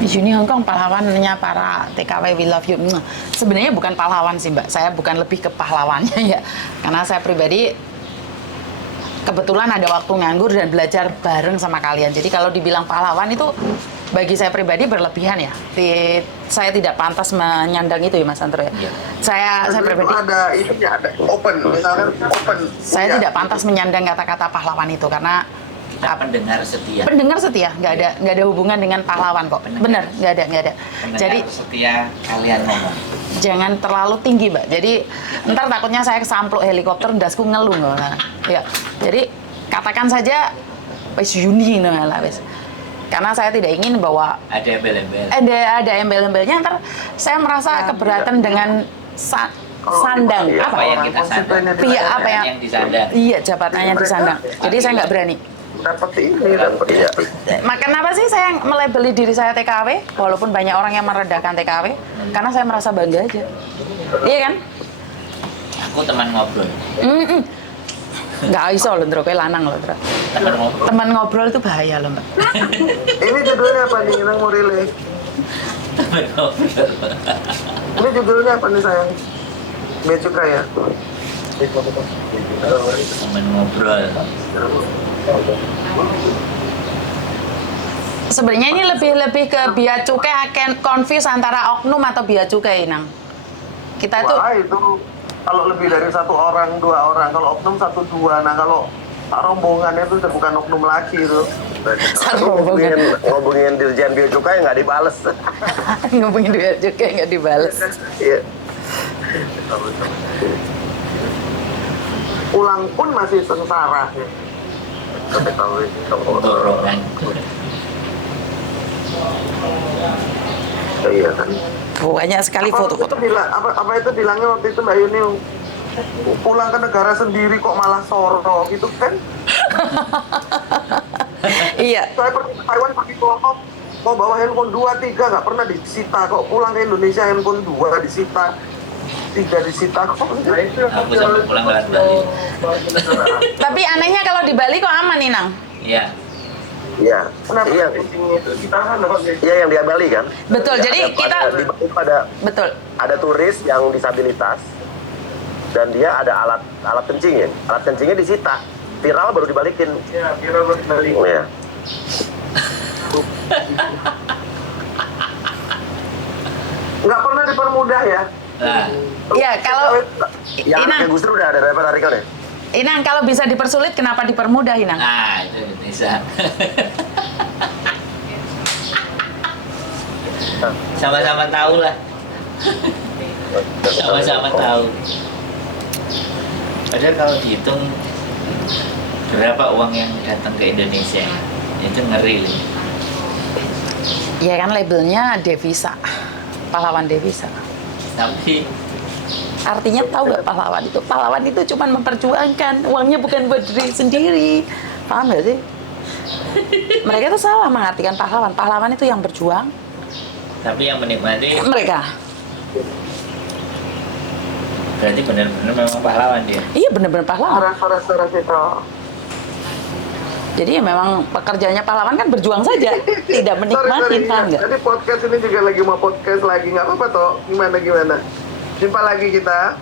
Miss Uni Hong Kong pahlawannya para TKW We Love You. Sebenarnya bukan pahlawan sih Mbak, saya bukan lebih ke pahlawannya ya. Karena saya pribadi kebetulan ada waktu nganggur dan belajar bareng sama kalian. Jadi kalau dibilang pahlawan itu bagi saya pribadi berlebihan ya. Saya tidak pantas menyandang itu ya Mas Andro ya. Saya Jadi pribadi ada open, misalkan open. saya tidak pantas menyandang kata-kata pahlawan itu karena Kita pendengar setia. pendengar setia, nggak ada hubungan dengan pahlawan kok. Bener, nggak ada. Pendengar Jadi setia kalian ngomong. jangan terlalu tinggi Mbak. Jadi ntar takutnya saya kesampluk helikopter ndasku ngeluh nggak. Ya. Jadi katakan saja wis Yuni lah wis. Karena saya tidak ingin bahwa Ada embel-embel. ada embel-embelnya ntar saya merasa keberatan dengan sandang Apa yang kita sandang? Iya, apa yang Yang disandang. Iya, jabatannya disandang. Jadi saya nggak berani. Dapat ini, dapat iya. Kenapa sih saya melabeli diri saya TKW walaupun banyak orang yang merendahkan TKW? Karena saya merasa bangga aja. Iya kan? Aku teman ngobrol. Nggak iso loh, Ndro, kayak lanang loh, Ndro. Teman ngobrol. Teman ngobrol itu bahaya loh, Mbak. Ini judulnya apa nih, Nang mau relay? Teman ngobrol. Ini judulnya apa nih sayang? Bea cukai ya? Teman ngobrol. Sebenarnya ini lebih ke bea cukai akan confuse antara oknum atau bea cukai, Nang. Kita tuh Wah, itu kalau lebih dari satu orang, dua orang, kalau oknum satu dua, nah kalau rombongan itu udah bukan oknum lagi itu. Satu rombongan. Ngobongin Dirjen Bea Cukai nggak dibales. ngomongin bea cukai nggak dibales. Iya. Pulang pun masih sengsara. Dorongan. Iya kan. Banyak sekali foto-foto. Apa itu bilangnya waktu itu Mbak Yuni, pulang ke negara sendiri kok malah soro gitu kan? Iya. Saya pergi ke Taiwan pergi ke Hongkong, mau bawa handphone 2, 3 nggak pernah disita kok. Pulang ke Indonesia handphone 2 disita, 3 disita kok. Aku sampai pulang lewat Bali. Tapi anehnya kalau di Bali kok aman nih, Nang? Iya. Iya. Kenapa? Iya. Iya yang di Bali kan. Betul. Ya, Jadi kita di Bali ada betul. ada turis yang disabilitas dan dia ada alat kencingnya. Alat kencingnya disita. Viral baru dibalikin. Iya, viral baru dibalikin. Iya. Nggak pernah dipermudah ya. Nah, Iya, kalau yang Inang, Gus Dur udah ada dapat artikelnya. Inang kalau bisa dipersulit kenapa dipermudah, Inang? nah itu bisa. Sama-sama tahu lah. Sama-sama tahu. Padahal kalau dihitung berapa uang yang datang ke Indonesia, itu ngeri loh. Iya kan labelnya devisa, pahlawan devisa. Tapi Artinya tahu nggak pahlawan itu? Pahlawan itu cuma memperjuangkan, uangnya bukan buat diri sendiri. Paham nggak sih? Mereka itu salah mengartikan pahlawan. Pahlawan itu yang berjuang. tapi yang menikmati Mereka. berarti benar-benar memang pahlawan dia. Iya benar-benar pahlawan. Saras itu. Jadi ya memang pekerjaannya pahlawan kan berjuang saja, tidak menikmati, paham nggak? Tadi podcast ini juga lagi mau podcast lagi, nggak apa-apa toh. Gimana? Jumpa lagi kita.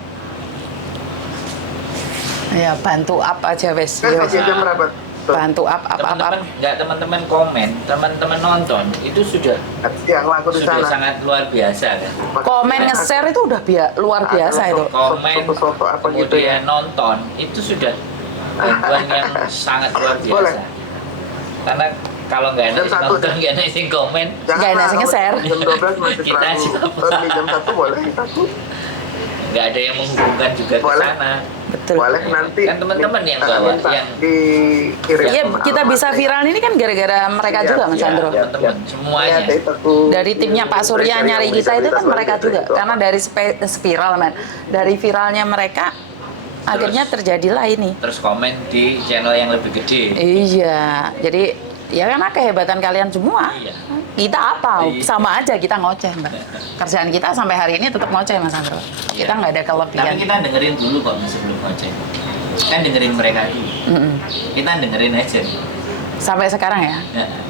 Ya bantu up aja wes. Kan Ya, wes. masih jam berapa? Bantu up. Teman-teman komen, teman-teman nonton itu sudah Yang laku di sana. sangat luar biasa kan. Komen nge-share itu udah luar biasa itu. Komen Foto-foto apa gitu ya. kemudian nonton itu sudah bantuan yang sangat luar biasa. Boleh. Karena kalau nggak ada Jam yang satu. nonton, nggak ada yang komen, Nggak ada yang nge-share. Jam 12 masih Kita terlalu siapa? early, jam 1 boleh kita tuh. nggak ada yang menghubungkan juga ke Boleh. sana. Betul. Boleh nanti. Kan teman-teman yang bawa, minta yang dikirim. Iya, kita bisa viral ini kan gara-gara mereka Iya, juga, Mas iya, Sandro. iya. teman-teman semuanya. Dari timnya Pak Surya nyari kita itu kan mereka juga. Karena dari spiral, man. Dari viralnya mereka, akhirnya terjadilah ini. Terus komen di channel yang lebih gede. Iya, jadi ya karena kehebatan kalian semua. Iya. Kita apa? Iya. Sama aja kita ngoceh, Mbak. Kerjaan kita sampai hari ini tetap ngoceh, Mas Sandro. Iya. Kita nggak ada kelebihan. Tapi kita dengerin dulu kok sebelum ngoceh. Kan dengerin mereka dulu. Mm-mm. Kita dengerin aja. Sampai sekarang ya.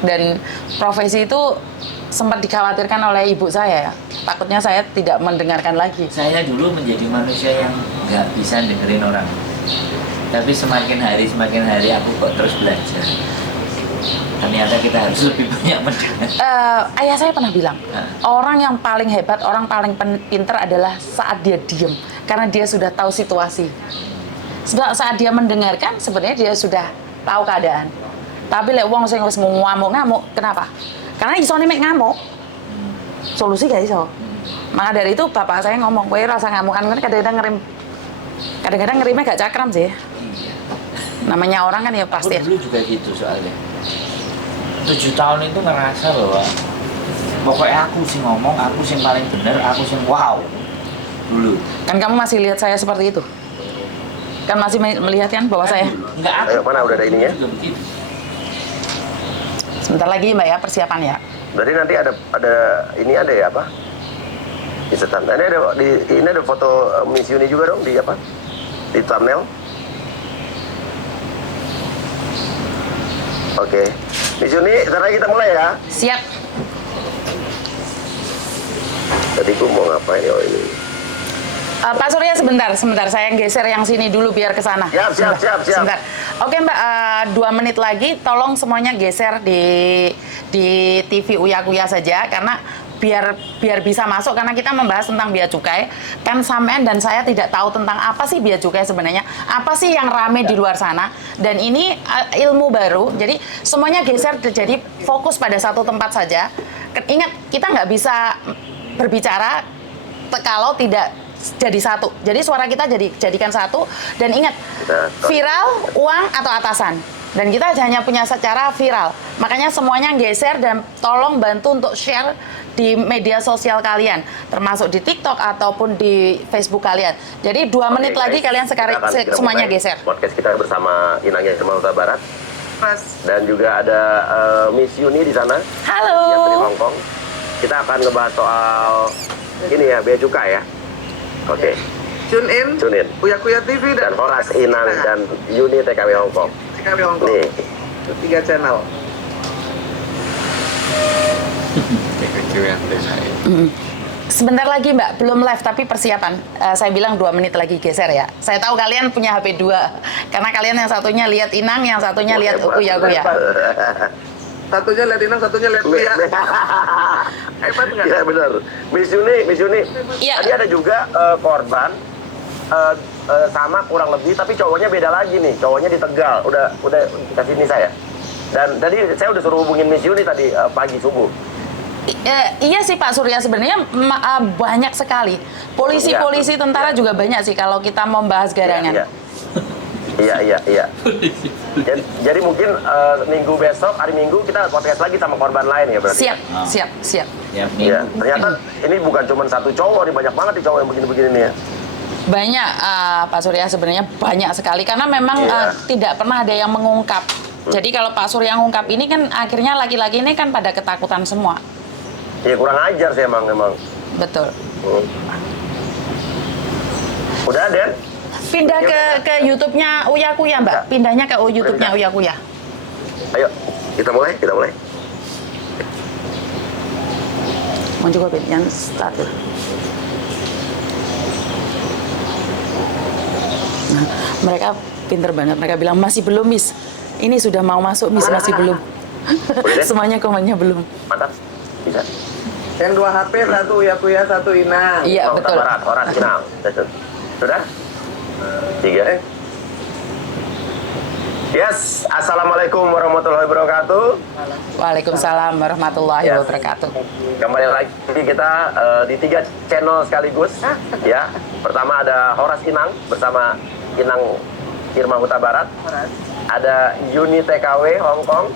Dan profesi itu sempat dikhawatirkan oleh ibu saya ya. Takutnya saya tidak mendengarkan lagi. Saya dulu menjadi manusia yang nggak bisa dengerin orang. Tapi semakin hari aku kok terus belajar. Ternyata kita harus lebih banyak mendengar. Ayah saya pernah bilang, orang yang paling hebat, orang paling pinter adalah saat dia diem. Karena dia sudah tahu situasi. Saat dia mendengarkan, sebenarnya dia sudah tahu keadaan. Tapi lek wong sing wis ngamuk-ngamuk, kenapa? Karena isone mek ngamuk. Solusi gak iso. Maka dari itu bapak saya ngomong, kowe rasa ngamukan kan kadang-kadang ngerim. Kadang-kadang ngerimnya gak cakram sih. Namanya orang kan ya pasti. Aku dulu juga gitu soalnya. 7 tahun itu ngerasa bahwa pokoknya aku sih ngomong, aku sih paling bener, aku sih wow. Dulu. Kan kamu masih lihat saya seperti itu? Kan masih melihat kan bahwa saya? Enggak, aku. Ayo, mana udah ada ininya? Juga begitu. Sebentar lagi Mbak ya, persiapan ya. Berarti nanti ada ini ada ya apa? Di setan. Ini ada foto Miss Yuni juga dong di apa? Di thumbnail. Oke. Miss Yuni, sekarang kita mulai ya. Siap. Tadi gua mau ngapain ya ini? Pak Surya sebentar, saya geser yang sini dulu biar ke sana. Siap. Sebentar. Oke Mbak, 2 menit lagi tolong semuanya geser di TV Uya Kuya saja karena biar bisa masuk karena kita membahas tentang bea cukai. Kan sampean dan saya tidak tahu tentang apa sih bea cukai sebenarnya, apa sih yang rame di luar sana, dan ini ilmu baru. Jadi semuanya geser, jadi fokus pada satu tempat saja. Ingat, kita nggak bisa berbicara kalau tidak jadi satu. Jadi suara kita jadikan satu, dan ingat, viral, uang atau atasan. Dan kita hanya punya secara viral. Makanya semuanya geser dan tolong bantu untuk share di media sosial kalian, termasuk di TikTok ataupun di Facebook kalian. Jadi 2 menit lagi kalian semuanya geser. Podcast kita bersama Inang Irma Huta Barat. Dan juga ada Miss Yuni di sana. Halo. Yang dari Hong Kong. Kita akan ngebahas soal ini ya, bea cukai ya. Oke. Tune in, Uya Kuya TV Dan Horas Inang dan Yuni TKW Hong Kong. TKW Hong Kong. Nih. 3 channel. Sebentar lagi Mbak, belum live tapi persiapan. Saya bilang 2 menit lagi geser ya. Saya tahu kalian punya HP 2, karena kalian yang satunya lihat Inang, yang satunya lihat Uya Kuya. Satunya lihat Inang, satunya lihat Uya. Hebat nggak? Iya benar. Miss Yuni. Iya. Tadi ada juga korban sama kurang lebih, tapi cowoknya beda lagi nih. Cowoknya di Tegal. Udah kasih ini saya. Dan tadi saya udah suruh hubungin Miss Yuni tadi pagi subuh. Iya sih Pak Surya, sebenarnya banyak sekali. Polisi, tentara juga banyak sih kalau kita membahas garangan. Iya. Jadi mungkin minggu besok, hari Minggu kita podcast lagi sama korban lain ya berarti. Siap. Iya, ternyata ini bukan cuma satu cowok nih, banyak banget nih cowok yang begini-begini nih ya. Banyak Pak Surya, sebenarnya banyak sekali karena memang tidak pernah ada yang mengungkap. Jadi kalau Pak Surya ngungkap ini kan akhirnya laki-laki ini kan pada ketakutan semua. Iya, kurang ajar sih emang. Betul. Udah, Den? Pindah ke YouTube-nya Uya Kuya, Mbak. Pindahnya ke YouTube-nya Uya Kuya. Ayo, kita mulai. Mau juga yang start. Nah, mereka pinter banget. Mereka bilang masih belum, Miss. Ini sudah mau masuk, Miss, masih belum. Semuanya komennya belum. Mantap. Bisa. Yang 2 HP, 1 Uya Kuya, 1 Inang. Iya, betul. Barat, Horas Inang. Sudah? 3. Yes, Assalamualaikum warahmatullahi wabarakatuh. Waalaikumsalam warahmatullahi Yes. wabarakatuh. Kembali lagi kita di 3 channel sekaligus. Ya, pertama ada Horas Inang bersama Inang Irma Huta Barat. Ada Yuni TKW Hong Kong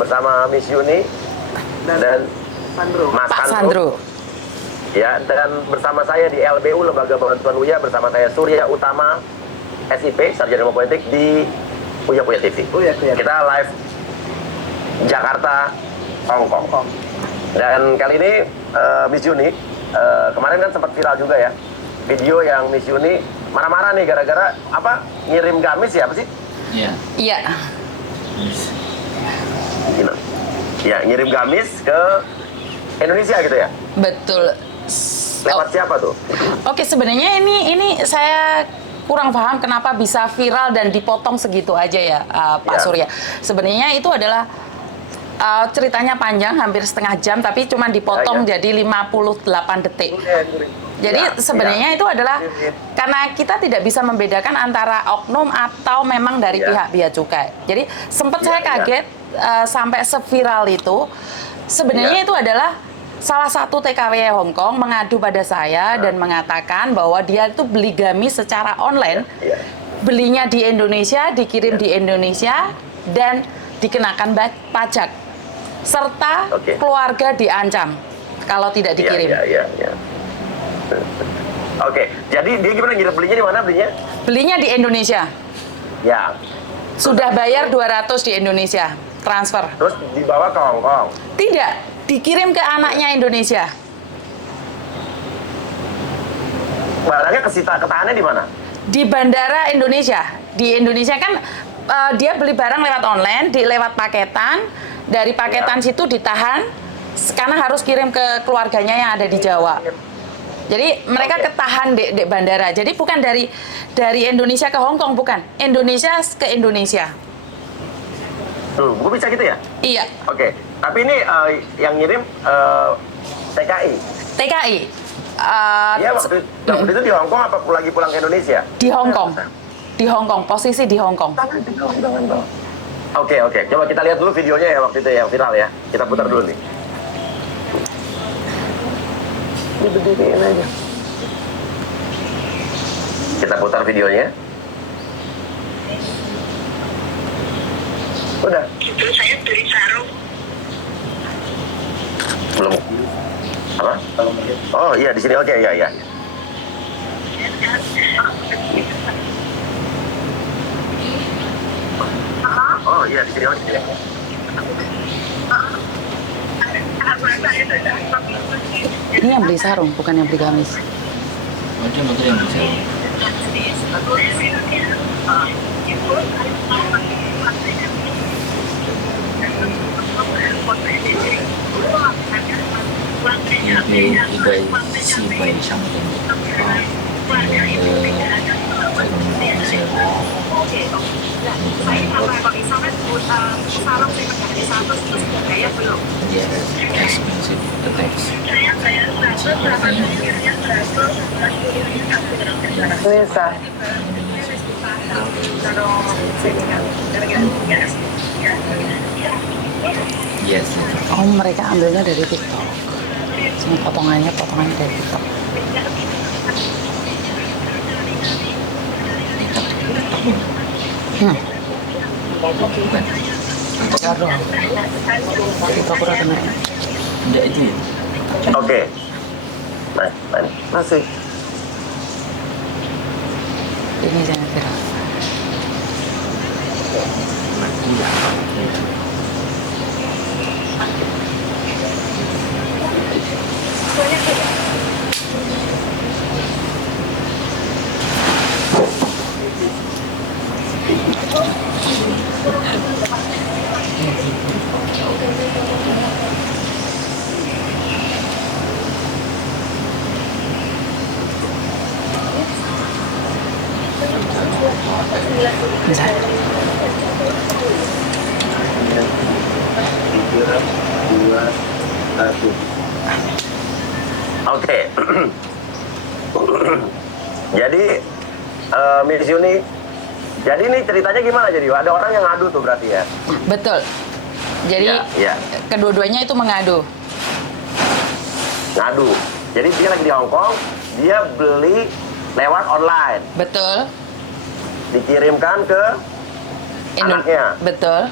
bersama Miss Yuni dan Mas Pak Sandro. Sandro. Ya, dan bersama saya di LBU Lembaga Bantuan Uya, bersama saya Surya Utama SIP Sarjana Ilmu Politik di Uya Kuya TV. Kita live Jakarta, Hong Kong. Dan kali ini Miss Yuni kemarin kan sempat viral juga ya video yang Miss Yuni marah-marah nih gara-gara apa, ngirim gamis ya, apa sih? Iya. Iya. Ya, ngirim gamis ke Indonesia gitu ya? Betul. Lewat siapa tuh? Oke, sebenarnya ini saya kurang paham kenapa bisa viral dan dipotong segitu aja ya, Pak Ya. Surya. Sebenarnya itu adalah ceritanya panjang, hampir setengah jam, tapi cuma dipotong Ya. jadi 58 detik. Jadi Ya, sebenarnya ya. itu adalah karena kita tidak bisa membedakan antara oknum atau memang dari Ya. pihak bea cukai. Jadi sempat Ya, saya ya. kaget sampai seviral itu. Sebenarnya Ya. itu adalah salah satu TKW Hong Kong mengadu pada saya dan mengatakan bahwa dia itu beli gamis secara online, Ya. belinya di Indonesia, dikirim di Indonesia, dan dikenakan pajak, serta Oke. keluarga diancam kalau tidak dikirim. Ya. Oke, jadi dia gimana belinya di mana belinya? Belinya di Indonesia, Ya, sudah bayar 200 di Indonesia, transfer. terus dibawa ke Hong Kong. Tidak, dikirim ke anaknya Indonesia. Barangnya ketahannya di mana? Di bandara Indonesia. Di Indonesia kan dia beli barang lewat online, lewat paketan. Dari paketan Ya. situ ditahan, karena harus kirim ke keluarganya yang ada di Jawa. Jadi mereka Oke. ketahan di bandara. Jadi bukan dari Indonesia ke Hong Kong, bukan. Indonesia ke Indonesia. Gue bisa gitu ya? Iya, Oke, tapi ini yang ngirim TKI. TKI. Dia waktu itu di Hong Kong apa lagi pulang ke Indonesia? Di Hong Kong. Di Hong Kong, posisi di Hong Kong. Oke, coba kita lihat dulu videonya ya waktu itu yang viral ya. Kita putar dulu nih. Ini berdiriin aja. Kita putar videonya. Udah. Itu saya beli sarung. Belum. Apa? Oh iya di sini. Oke, iya. Oh iya di sini. Oke. Ini yang beli sarung, bukan yang beli gamis. Oh, dia betul yang bisa. 이거의 시바의 dia expensive attacks. Nisa. Yes. Oh, mereka ambilnya dari TikTok. Semua potongannya dari TikTok. Bukan. Aduh, TikTok udah kena. Enggak itu. Oke. Masih. Ini jangan viral. Bisa. Oke. Jadi Miss Yuni, jadi ini ceritanya gimana jadi? Ada orang yang ngadu tuh berarti ya? Betul. Jadi Ya. kedua-duanya itu mengadu. Ngadu. Jadi dia lagi di Hong Kong, dia beli lewat online, Betul. dikirimkan ke anaknya. Betul.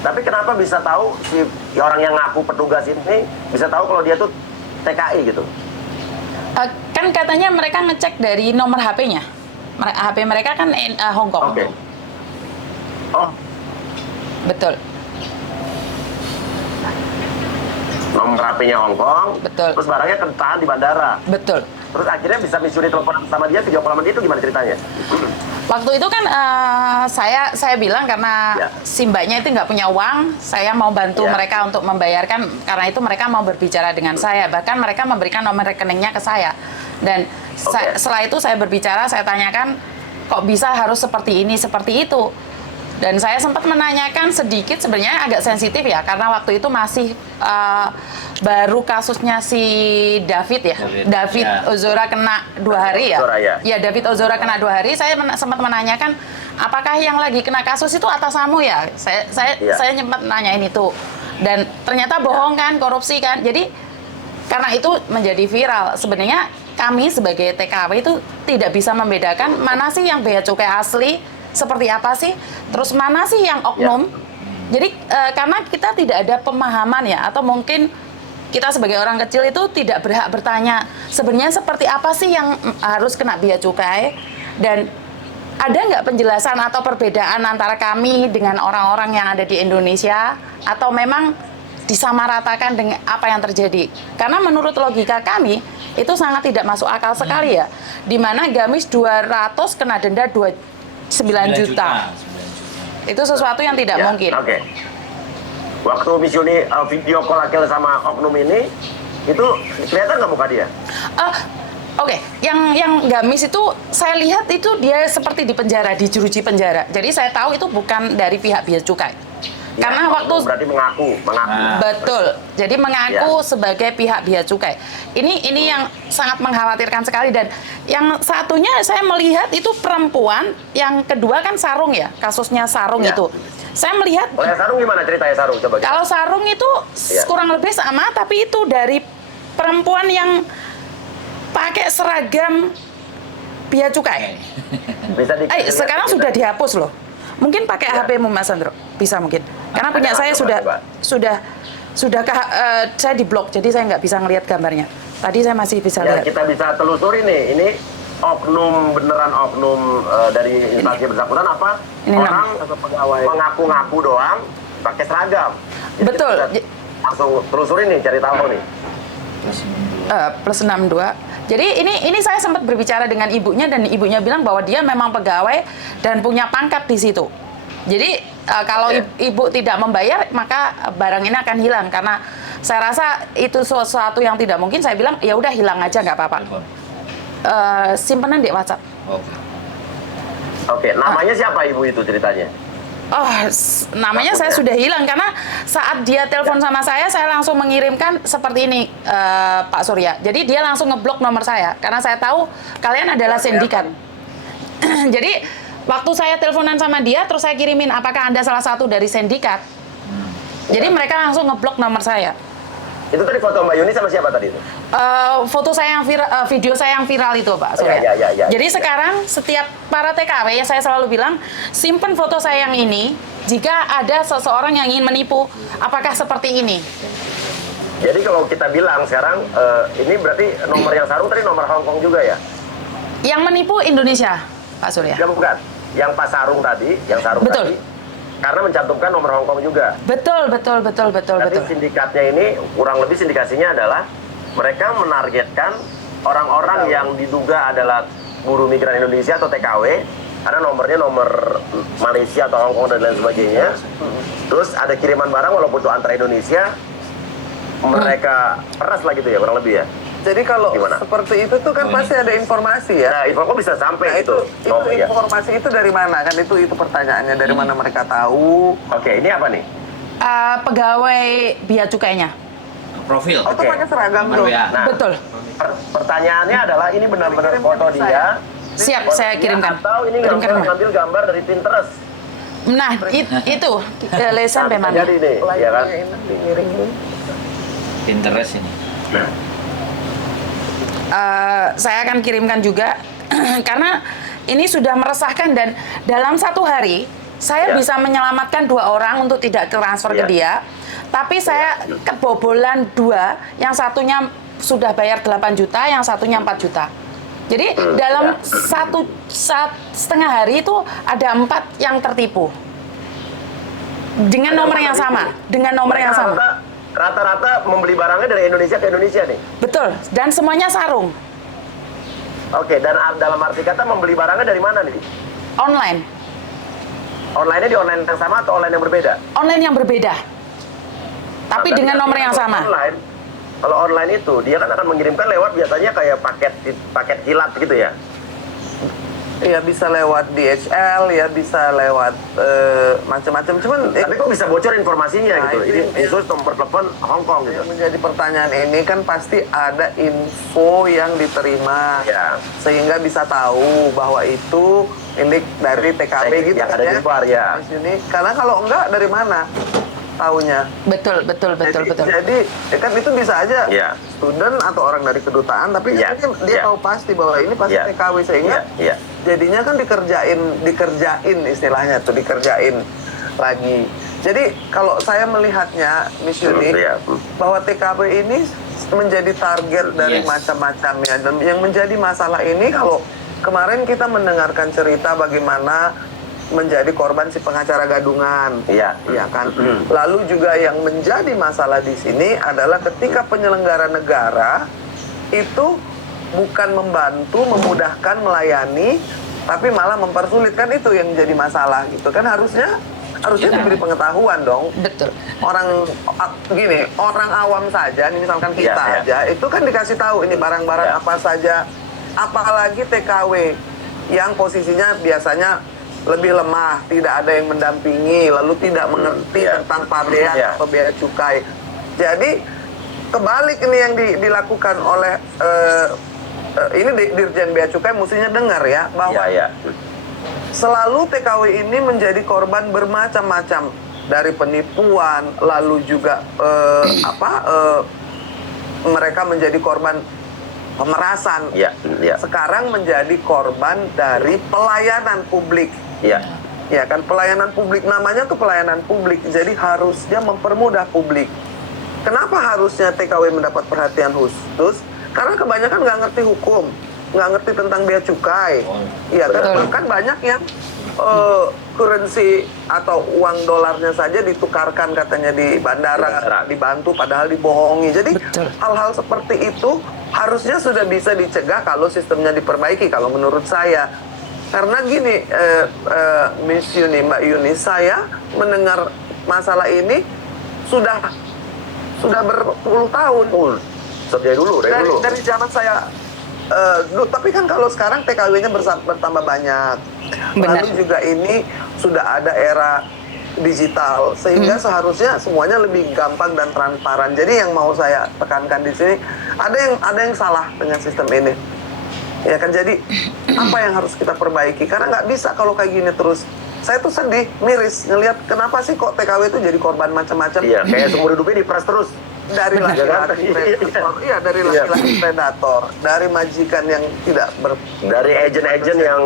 Tapi kenapa bisa tahu si orang yang ngaku petugas ini bisa tahu kalau dia tuh TKI gitu? Kan katanya mereka ngecek dari nomor HP-nya. HP mereka kan Hong Kong. Oke. Oh, Betul. nomor HP-nya Hong Kong. Betul. Terus barangnya ketahan di bandara. Betul. Terus akhirnya bisa Miss Yuni telepon sama dia, video call sama dia itu gimana ceritanya? Waktu itu kan saya bilang karena Ya. si mbaknya itu nggak punya uang, saya mau bantu Ya. mereka untuk membayarkan, karena itu mereka mau berbicara dengan saya, bahkan mereka memberikan nomor rekeningnya ke saya. Dan setelah itu saya berbicara, saya tanyakan kok bisa harus seperti ini, seperti itu. Dan saya sempat menanyakan sedikit, sebenarnya agak sensitif ya, karena waktu itu masih baru kasusnya si David ya. David Ya. Ozora kena 2 hari ya. Ozora, ya. Ya, David Ozora kena 2 hari. Saya sempat menanyakan, apakah yang lagi kena kasus itu atasanmu ya? Iya. Saya sempat nanyain itu. Dan ternyata bohong kan, korupsi kan. Jadi karena itu menjadi viral. Sebenarnya kami sebagai TKW itu tidak bisa membedakan mana sih yang bea cukai asli, seperti apa sih, terus mana sih yang oknum. Jadi karena kita tidak ada pemahaman ya, atau mungkin kita sebagai orang kecil itu tidak berhak bertanya sebenarnya seperti apa sih yang harus kena bea cukai, dan ada nggak penjelasan atau perbedaan antara kami dengan orang-orang yang ada di Indonesia, atau memang disamaratakan dengan apa yang terjadi. Karena menurut logika kami itu sangat tidak masuk akal sekali ya, dimana gamis 200 kena denda 9 juta. Itu sesuatu yang tidak Ya, mungkin. Oke. Waktu Miss Yuni video call akhir sama oknum ini, itu kelihatan nggak muka dia? Oke, yang gamis itu saya lihat itu dia seperti di penjara, di jeruji penjara. Jadi saya tahu itu bukan dari pihak bea cukai. Ya, Karena waktu berarti mengaku. betul, jadi mengaku sebagai pihak bea cukai. Ini yang sangat mengkhawatirkan sekali, dan yang satunya saya melihat itu perempuan, yang kedua kan Sarung ya, kasusnya Sarung Ya. itu. Saya melihat Kalau yang Sarung gimana ceritanya Sarung? Coba. kalau Sarung itu Ya. kurang lebih sama, tapi itu dari perempuan yang pakai seragam bea cukai. Bisa Sekarang sudah dihapus loh. Mungkin pakai Ya. HP-mu Mas Sandro, bisa mungkin. Karena punya saya coba. saya diblok, jadi saya nggak bisa ngelihat gambarnya. Tadi saya masih bisa Ya, lihat. kita bisa telusuri nih. Ini oknum beneran oknum dari instansi bersangkutan apa? Ini Orang mengaku-ngaku doang pakai seragam. Jadi Betul. kita bisa langsung telusuri nih, cari tahu nih. Plus 62. Jadi ini saya sempat berbicara dengan ibunya, dan ibunya bilang bahwa dia memang pegawai dan punya pangkat di situ. Jadi kalau ibu tidak membayar, maka barang ini akan hilang. Karena saya rasa itu sesuatu yang tidak mungkin. Saya bilang ya udah hilang aja, nggak apa-apa. Simpenan di WhatsApp. Oke, namanya siapa ibu itu ceritanya? Namanya saya sudah hilang, karena saat dia telepon sama saya langsung mengirimkan seperti ini, Pak Surya. Jadi dia langsung ngeblok nomor saya, karena saya tahu kalian adalah sindikat. Jadi waktu saya teleponan sama dia, terus saya kirimin apakah Anda salah satu dari sindikat. Jadi mereka langsung ngeblok nomor saya. Itu tadi foto Mbak Yuni sama siapa tadi itu? Foto saya yang viral, video saya yang viral itu, Pak Surya. Ya. Jadi sekarang setiap para TKW ya, saya selalu bilang simpen foto saya yang ini. Jika ada seseorang yang ingin menipu, apakah seperti ini? Jadi kalau kita bilang sekarang ini berarti nomor yang Sarung tadi nomor Hong Kong juga ya? Yang menipu Indonesia, Pak Surya. Ya bukan. Yang Pak Sarung tadi, yang Sarung Betul. tadi. Karena mencantumkan nomor Hong Kong juga. Betul. Berarti sindikatnya ini kurang lebih sindikasinya adalah mereka menargetkan orang-orang yang diduga adalah buruh migran Indonesia atau TKW, karena nomornya nomor Malaysia atau Hong Kong dan lain sebagainya. Terus ada kiriman barang walaupun itu antar Indonesia, mereka peras lah gitu ya kurang lebih ya. Jadi kalau Gimana? seperti itu tuh kan pasti ada informasi ya. Nah, info kok bisa sampai Itu nomor ya. informasi itu dari mana kan, itu pertanyaannya, dari mana mereka tahu? Oke, ini apa nih? Pegawai bea cukainya. Profil. Atau pakai seragam Nomor tuh? WA. Nah, Betul. Pertanyaannya adalah ini benar-benar foto dia. Siap, foto saya dia, kirimkan. Atau ini ngambil gambar dari Pinterest. Nah, itu lesan memang. Jadi nih, ya kan? Pinterest ini. Nah, Saya akan kirimkan juga karena ini sudah meresahkan, dan dalam 1 hari saya Ya. bisa menyelamatkan 2 orang untuk tidak transfer ke Ya. dia, tapi saya kebobolan 2, yang satunya sudah bayar 8 juta, yang satunya 4 juta. Jadi dalam Ya. setengah hari itu ada 4 yang tertipu dengan nomor yang sama, Rata-rata membeli barangnya dari Indonesia ke Indonesia nih. betul, dan semuanya Sarung. Oke, dan dalam arti kata membeli barangnya dari mana nih? Online. Online-nya di online yang sama atau online yang berbeda? Online yang berbeda. Tapi Nah, dengan nomor yang kalau sama. Kalau online itu dia kan akan mengirimkan lewat biasanya kayak paket kilat gitu ya. Ya bisa lewat DHL, ya bisa lewat macam-macam. Cuman Tapi kok bisa bocor informasinya Nah, gitu? Ini itu- khusus nomor telepon Hong Kong gitu. yang menjadi pertanyaan ini kan pasti ada info yang diterima, Ya. sehingga bisa tahu bahwa itu milik dari TKB gitu Yang kan ada di luar ya. Di sini. Karena kalau enggak dari mana taunya? Betul. Jadi kan itu bisa aja Ya. student atau orang dari kedutaan, tapi Ya, kan dia ya. tahu pasti bahwa ini pasti Ya. TKW, sehingga Iya. jadinya kan dikerjain istilahnya tuh, dikerjain lagi. Jadi kalau saya melihatnya, Miss Yuni, Iya. bahwa TKW ini menjadi target dari Yes. macam-macamnya, dan yang menjadi masalah ini kalau kemarin kita mendengarkan cerita bagaimana menjadi korban si pengacara gadungan. Iya. Iya kan. Lalu juga yang menjadi masalah di sini adalah ketika penyelenggara negara itu bukan membantu, memudahkan, melayani, tapi malah mempersulit. Kan itu yang jadi masalah gitu kan. Harusnya Kita- diberi pengetahuan dong. Betul. Orang gini, orang awam saja, nih misalkan kita Iya, iya. aja, itu kan dikasih tahu ini barang-barang Iya. apa saja. Apalagi TKW yang posisinya biasanya lebih lemah, tidak ada yang mendampingi, lalu tidak mengerti Iya. tentang pabean Iya. atau bea cukai. Jadi kebalik ini yang dilakukan oleh ini Dirjen Bea Cukai mestinya dengar ya, bahwa Iya. selalu TKW ini menjadi korban bermacam-macam, dari penipuan, lalu juga mereka menjadi korban pemerasan. Iya. Iya. Sekarang menjadi korban dari pelayanan publik. Iya. Ya kan, pelayanan publik, namanya tuh pelayanan publik, jadi harusnya mempermudah publik. Kenapa harusnya TKW mendapat perhatian khusus? Karena kebanyakan nggak ngerti hukum, nggak ngerti tentang bea cukai. Oh, Iya kan, betul. bahkan banyak yang currency atau uang dolarnya saja ditukarkan katanya di bandara, dibantu padahal dibohongi. Jadi Betul. hal-hal seperti itu harusnya sudah bisa dicegah kalau sistemnya diperbaiki, kalau menurut saya. Karena gini, Miss Yuni, Mbak Yuni, saya mendengar masalah ini sudah berpuluh tahun. Dari dulu. Dari zaman saya dulu. Tapi kan kalau sekarang TKW-nya bertambah banyak. Benar. Lalu juga ini sudah ada era digital, sehingga seharusnya semuanya lebih gampang dan transparan. Jadi yang mau saya tekankan di sini, ada yang salah dengan sistem ini. Ya kan, jadi apa yang harus kita perbaiki? Karena nggak bisa kalau kayak gini terus. Saya tuh sedih, miris ngelihat kenapa sih kok TKW itu jadi korban macam-macam. Iya, kayak seumur hidupnya diperas terus. Dari laki-laki predator, dari laki-laki predator, dari majikan yang tidak Dari agen-agen yang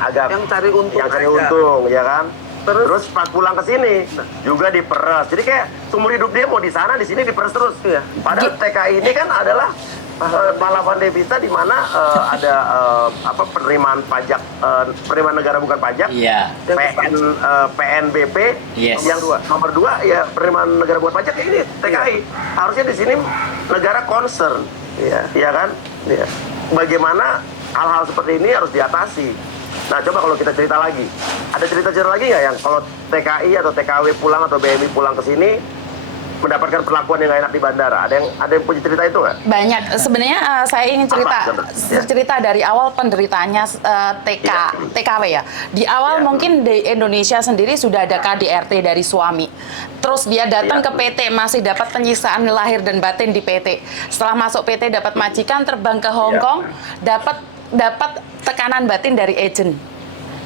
agak yang cari untung, ya kan. Terus pas pulang ke sini juga diperas. Jadi kayak seumur hidup dia mau di sana, di sini diperas terus. Iya. Padahal TKI ini kan adalah pahlawan devisa di mana ada penerimaan pajak, penerimaan negara bukan pajak. Iya. PNBP. Yes. Yang nomor 2 ya penerimaan negara bukan pajak, ini TKI. Harusnya di sini negara concern. Iya. Iya kan? Iya. Bagaimana hal-hal seperti ini harus diatasi. Nah, coba kalau kita cerita lagi. Ada cerita-cerita lagi nggak yang kalau TKI atau TKW pulang atau BMI pulang ke sini mendapatkan perlakuan yang nggak enak di bandara? Ada yang punya cerita itu nggak? Banyak. Sebenarnya saya ingin cerita dari awal penderitaannya TKW ya. Di awal Ya. mungkin di Indonesia sendiri sudah ada KDRT dari suami. Terus dia datang ke PT, masih dapat penyisaan lahir dan batin di PT. Setelah masuk PT dapat majikan, terbang ke Hong Ya. Kong, dapat tekanan batin dari agent.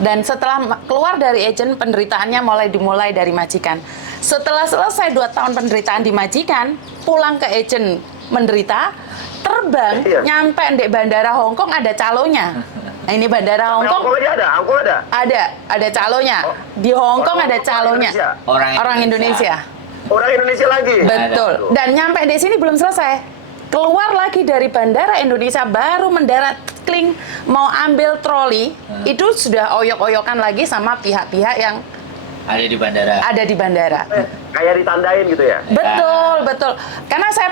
Dan setelah keluar dari agent, penderitaannya dimulai dari majikan. Setelah selesai 2 tahun penderitaan di majikan, pulang ke agent menderita, terbang, Iya. nyampe di bandara Hong Kong ada calonya. Nah, ini bandara Hong Kong Hong Kong ada. ada calonya. Di Hong Kong ada calonya. Orang Indonesia. Orang Indonesia lagi. Betul. Dan nyampe di sini belum selesai. Keluar lagi dari bandara Indonesia, baru mendarat, kling, mau ambil troli, itu sudah oyok-oyokan lagi sama pihak-pihak yang Ada di bandara. ada di bandara. kayak ditandain gitu ya? Betul. Karena saya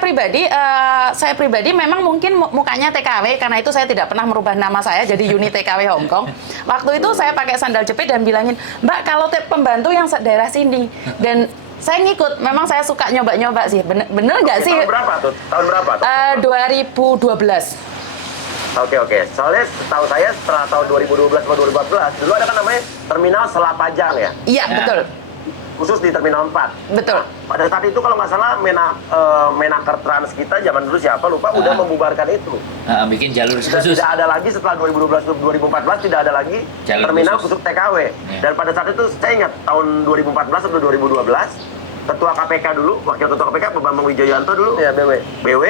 pribadi memang mungkin mukanya TKW, karena itu saya tidak pernah merubah nama saya jadi unit TKW Hong Kong. Waktu itu saya pakai sandal jepit dan bilangin, Mbak kalau pembantu yang daerah sini. Dan saya ngikut, memang saya suka nyoba-nyoba sih. Bener nggak sih? Tahun berapa tuh? 2012. Oke. Soalnya setahu saya setelah tahun 2012 atau 2014, dulu ada kan namanya Terminal Selapajang ya? Iya, betul. Khusus di Terminal 4. Betul. Pada saat itu kalau nggak salah Menaker Trans kita zaman dulu siapa lupa udah membubarkan itu. Bikin jalur Sudah khusus. tidak ada lagi setelah 2012-2014 tidak ada lagi Jalur terminal khusus. khusus TKW. Dan pada saat itu saya ingat tahun 2014 atau 2012 Ketua KPK dulu, Wakil Ketua KPK Bambang Wijoyanto dulu, Ya, BW.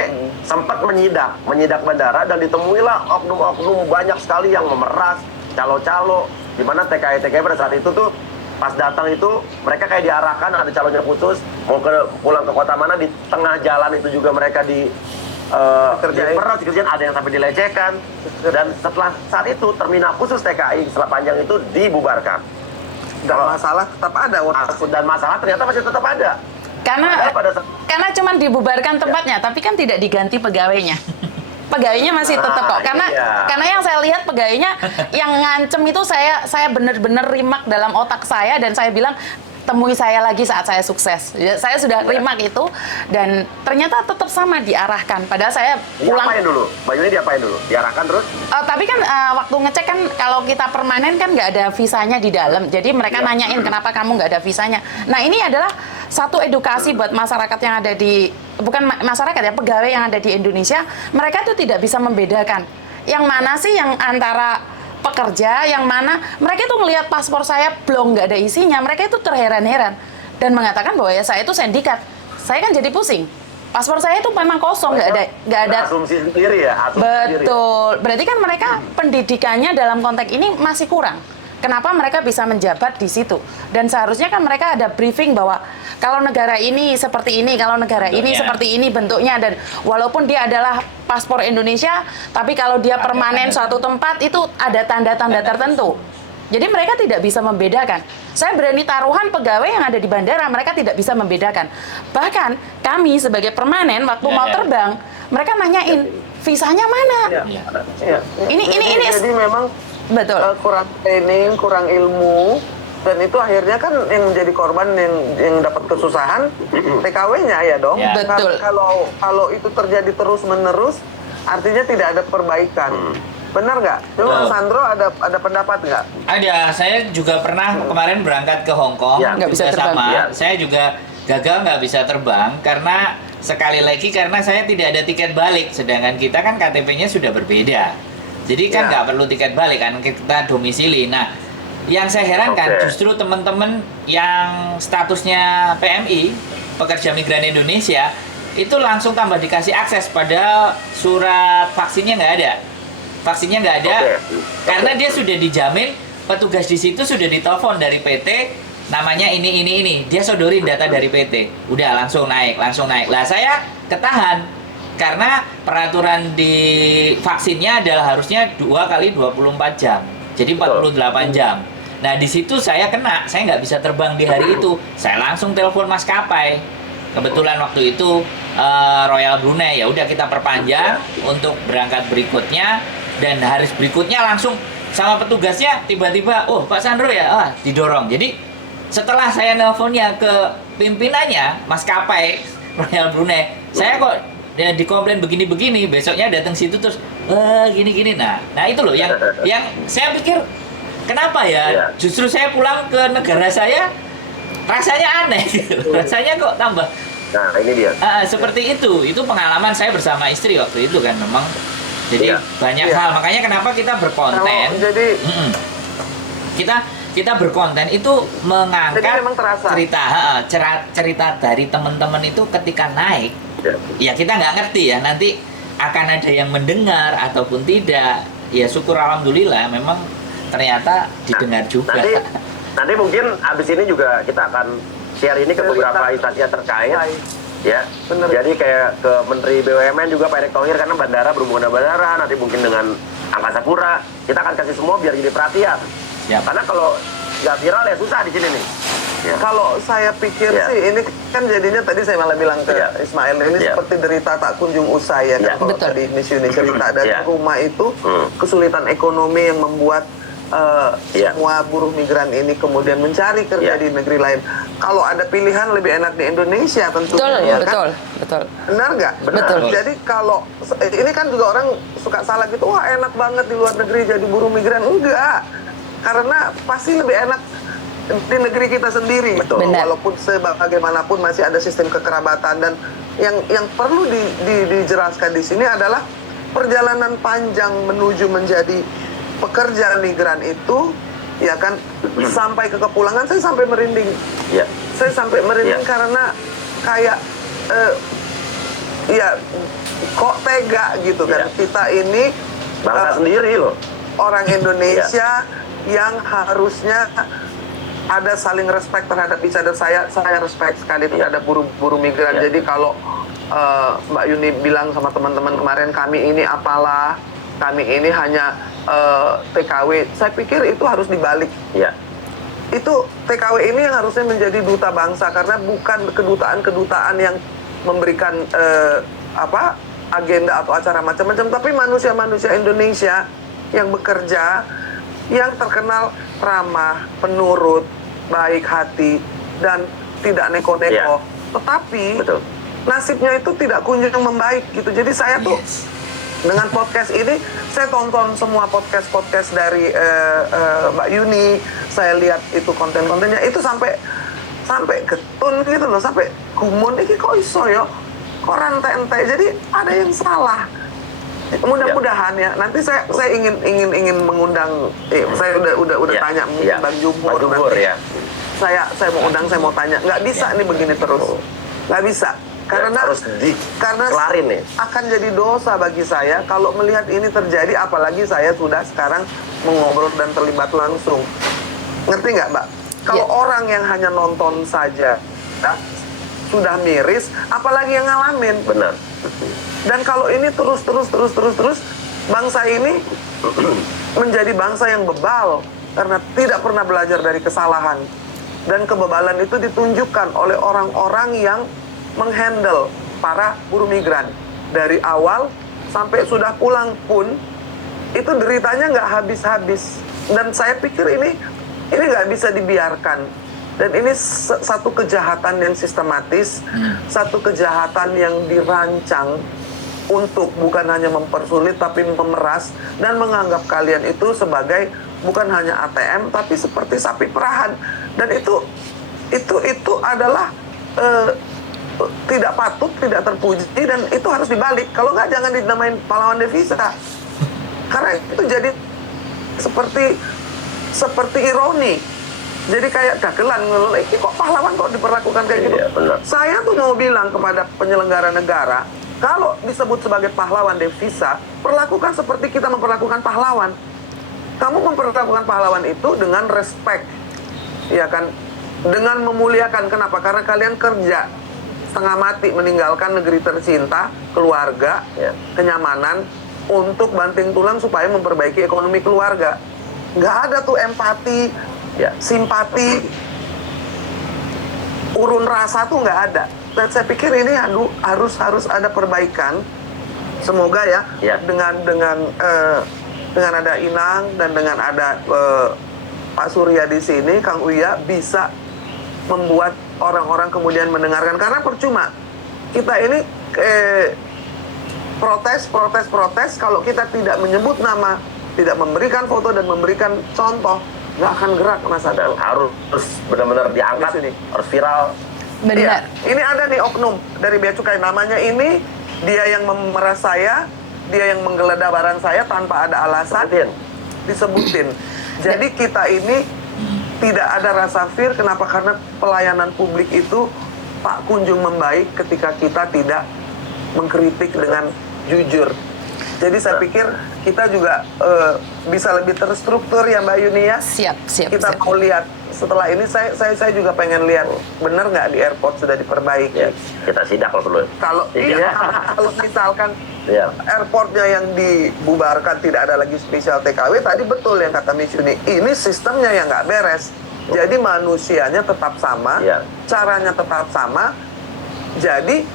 sempat menyidak bandara dan ditemuilah oknum-oknum banyak sekali yang memeras calo-calo, di mana TKI pada saat itu tuh pas datang itu mereka kayak diarahkan ada calonnya khusus mau pulang ke kota mana, di tengah jalan itu juga mereka dikerjain, ada yang sampai dilecehkan. Dan setelah saat itu terminal khusus TKI Selapajang itu dibubarkan. Dan masalah tetap ada. Dan masalah ternyata masih tetap ada. Karena cuman dibubarkan tempatnya, tapi kan tidak diganti pegawainya. Pegawainya masih tetap kok. Karena yang saya lihat pegawainya yang ngancem itu saya benar-benar rimak dalam otak saya, dan saya bilang temui saya lagi saat saya sukses. Saya sudah rimak itu, dan ternyata tetap sama diarahkan. Padahal saya pulang. Diapain dulu? Bajunya diapain dulu? Diarahkan terus? Tapi kan waktu ngecek kan kalau kita permanen kan nggak ada visanya di dalam. Jadi mereka nanyain kenapa kamu nggak ada visanya. Nah ini adalah satu edukasi buat masyarakat yang ada di, bukan masyarakat ya, pegawai yang ada di Indonesia. Mereka tuh tidak bisa membedakan yang mana sih yang antara pekerja, yang mana mereka itu melihat paspor saya belum nggak ada isinya, mereka itu terheran-heran dan mengatakan bahwa ya saya itu sindikat. Saya kan jadi pusing. Paspor saya itu memang kosong, nggak ada. Asumsi sendiri ya. Betul. Berarti kan mereka pendidikannya dalam konteks ini masih kurang. Kenapa mereka bisa menjabat di situ? Dan seharusnya kan mereka ada briefing bahwa kalau negara ini seperti ini, kalau negara ini seperti ini bentuknya, dan walaupun dia adalah paspor Indonesia, tapi kalau dia permanen suatu tempat itu ada tanda-tanda tertentu. Jadi mereka tidak bisa membedakan. Saya berani taruhan pegawai yang ada di bandara, mereka tidak bisa membedakan. Bahkan kami sebagai permanen waktu mau terbang, mereka nanyain visanya mana. Ini jadi memang betul. Kurang training, kurang ilmu, dan itu akhirnya kan yang menjadi korban yang dapat kesusahan TKW-nya ya dong. Betul. Kalau itu terjadi terus-menerus, artinya tidak ada perbaikan. Benar nggak? Cuma Sandro ada pendapat nggak? Ada. Saya juga pernah kemarin berangkat ke Hong Kong. Nggak bisa terbang. Saya juga gagal nggak bisa terbang karena sekali lagi karena saya tidak ada tiket balik. Sedangkan kita kan KTP-nya sudah berbeda. Jadi kan nggak perlu tiket balik kan, kita domisili. Nah, yang saya herankan justru teman-teman yang statusnya PMI, pekerja migran Indonesia, itu langsung tambah dikasih akses pada surat vaksinnya nggak ada. Vaksinnya nggak ada karena dia sudah dijamin, petugas di situ sudah ditelepon dari PT, namanya ini. Dia sodorin data dari PT. Udah langsung naik. Lah saya ketahan. Karena peraturan di vaksinnya adalah harusnya 2 kali 24 jam. Jadi 48 jam. Nah, di situ saya kena. Saya nggak bisa terbang di hari itu. Saya langsung telepon maskapai. Kebetulan waktu itu Royal Brunei, ya udah kita perpanjang untuk berangkat berikutnya, dan hari berikutnya langsung sama petugasnya tiba-tiba, oh Pak Sandro ya, didorong. Jadi setelah saya nelponnya ke pimpinannya maskapai Royal Brunei, saya kok dikomplain begini-begini, besoknya datang situ terus gini-gini. Nah itu loh yang saya pikir kenapa ya justru saya pulang ke negara saya rasanya aneh gitu. Rasanya kok tambah. Nah ini dia. Seperti itu pengalaman saya bersama istri waktu itu kan, memang jadi banyak hal, makanya kenapa kita berkonten. Kita berkonten itu mengangkat cerita dari teman-teman itu ketika naik. Ya kita nggak ngerti ya, nanti akan ada yang mendengar ataupun tidak. Ya syukur alhamdulillah memang ternyata didengar juga. Nanti mungkin abis ini juga kita akan share ini ke beberapa instansi yang terkait. Ya, bener. Jadi kayak ke Menteri BUMN juga Pak Erick Thohir, karena bandara berhubungan dengan bandara, nanti mungkin dengan Angkasa Pura, kita akan kasih semua biar jadi perhatian. Karena kalau nggak viral ya susah di sini nih. Ya. Kalau saya pikir Ya. sih ini kan jadinya tadi saya malah bilang ke Ya. Ismail ini Ya. seperti derita tak kunjung usai ya kan. Ya. Kalau Betul. tadi Miss Yuni cerita dari Ya. rumah itu Hmm. kesulitan ekonomi yang membuat Ya. semua buruh migran ini kemudian mencari kerja Ya. di negeri lain. Kalau ada pilihan lebih enak di Indonesia tentunya Betul, ya kan. betul. Benar nggak? Betul. Jadi kalau ini kan juga orang suka salah gitu, wah enak banget di luar negeri jadi buruh migran. Enggak, karena pasti lebih enak di negeri kita sendiri. Betul. Benar. Walaupun sebagaimanapun masih ada sistem kekerabatan dan yang perlu dijelaskan di sini adalah perjalanan panjang menuju menjadi pekerja migran itu, ya kan, sampai ke kepulangan saya sampai merinding. Ya. Saya sampai merinding Ya. karena kayak ya kok tega gitu kan. Ya. Kita ini Bangsa sendiri loh. orang Indonesia yang harusnya ada saling respect terhadap each other. Saya respect sekali terhadap buruh migran. Ya. Jadi kalau Mbak Yuni bilang sama teman-teman kemarin kami ini apalah, kami ini hanya TKW, saya pikir itu harus dibalik. Ya. Itu TKW ini yang harusnya menjadi duta bangsa, karena bukan kedutaan-kedutaan yang memberikan agenda atau acara macam-macam, tapi manusia-manusia Indonesia yang bekerja, yang terkenal ramah, penurut, baik hati, dan tidak neko-neko. Ya. Tetapi Betul. nasibnya itu tidak kunjung membaik gitu. Jadi saya tuh dengan podcast ini, saya tonton semua podcast dari Mbak Yuni, saya lihat itu konten-kontennya, itu sampai getun gitu loh, sampai gumun ini kok iso ya, kok rantai-rantai. Jadi ada yang salah. Mudah-mudahan ya. Nanti saya ingin mengundang, saya udah Ya. tanya Ya. Bang Jumur. Bang Jumur, nanti. ya. Saya mau undang, saya mau tanya. Nggak bisa nih begini terus. Nggak bisa. Karena harus dikelarin nih. akan jadi dosa bagi saya kalau melihat ini terjadi, apalagi saya sudah sekarang mengobrol dan terlibat langsung. Ngerti nggak, Mbak? Kalau orang yang hanya nonton saja ya, sudah miris, apalagi yang ngalamin. Benar. Dan kalau ini terus, bangsa ini menjadi bangsa yang bebal karena tidak pernah belajar dari kesalahan. Dan kebebalan itu ditunjukkan oleh orang-orang yang menghandle para buruh migran. Dari awal sampai sudah pulang pun, itu deritanya nggak habis-habis. Dan saya pikir ini nggak bisa dibiarkan. Dan ini satu kejahatan yang sistematis, satu kejahatan yang dirancang untuk bukan hanya mempersulit tapi memeras dan menganggap kalian itu sebagai bukan hanya ATM tapi seperti sapi perahan. Dan itu adalah tidak patut, tidak terpuji, dan itu harus dibalik. Kalau nggak, jangan dinamain pahlawan devisa, karena itu jadi seperti ironi. Jadi kayak dagelan, ini kok pahlawan kok diperlakukan kayak gitu. Iya, benar. Saya tuh mau bilang kepada penyelenggara negara, kalau disebut sebagai pahlawan devisa, perlakukan seperti kita memperlakukan pahlawan. Kamu memperlakukan pahlawan itu dengan respect, ya kan? Dengan memuliakan. Kenapa? Karena kalian kerja setengah mati meninggalkan negeri tercinta, keluarga, Ya. kenyamanan, untuk banting tulang supaya memperbaiki ekonomi keluarga. Nggak ada tuh empati, Ya. simpati, urun rasa tuh nggak ada. Dan saya pikir ini harus ada perbaikan. Semoga ya, Ya. dengan ada Inang dan dengan ada Pak Surya di sini, Kang Uya bisa membuat orang-orang kemudian mendengarkan. Karena percuma kita ini protes kalau kita tidak menyebut nama, tidak memberikan foto dan memberikan contoh, nggak akan gerak, Mas Dan Ado. harus benar-benar diangkat, Di sini. harus viral. Benar. Iya, ini ada nih oknum dari Bea Cukai, namanya ini, dia yang memeras saya, dia yang menggeledah barang saya tanpa ada alasan, disebutin. Jadi kita ini tidak ada rasa fear. Kenapa? Karena pelayanan publik itu tak kunjung membaik ketika kita tidak mengkritik dengan jujur. Jadi saya pikir kita juga bisa lebih terstruktur ya Mbak Yuni ya. Siap. Kita mau lihat setelah ini, saya juga pengen lihat bener nggak di airport sudah diperbaiki. Ya, kita sidak kalau perlu. Kalau kalau misalkan Ya. airportnya yang dibubarkan, tidak ada lagi spesial TKW, tadi betul yang kata Miss Yuni, ini sistemnya yang nggak beres. Jadi manusianya tetap sama, Iya. caranya tetap sama, jadi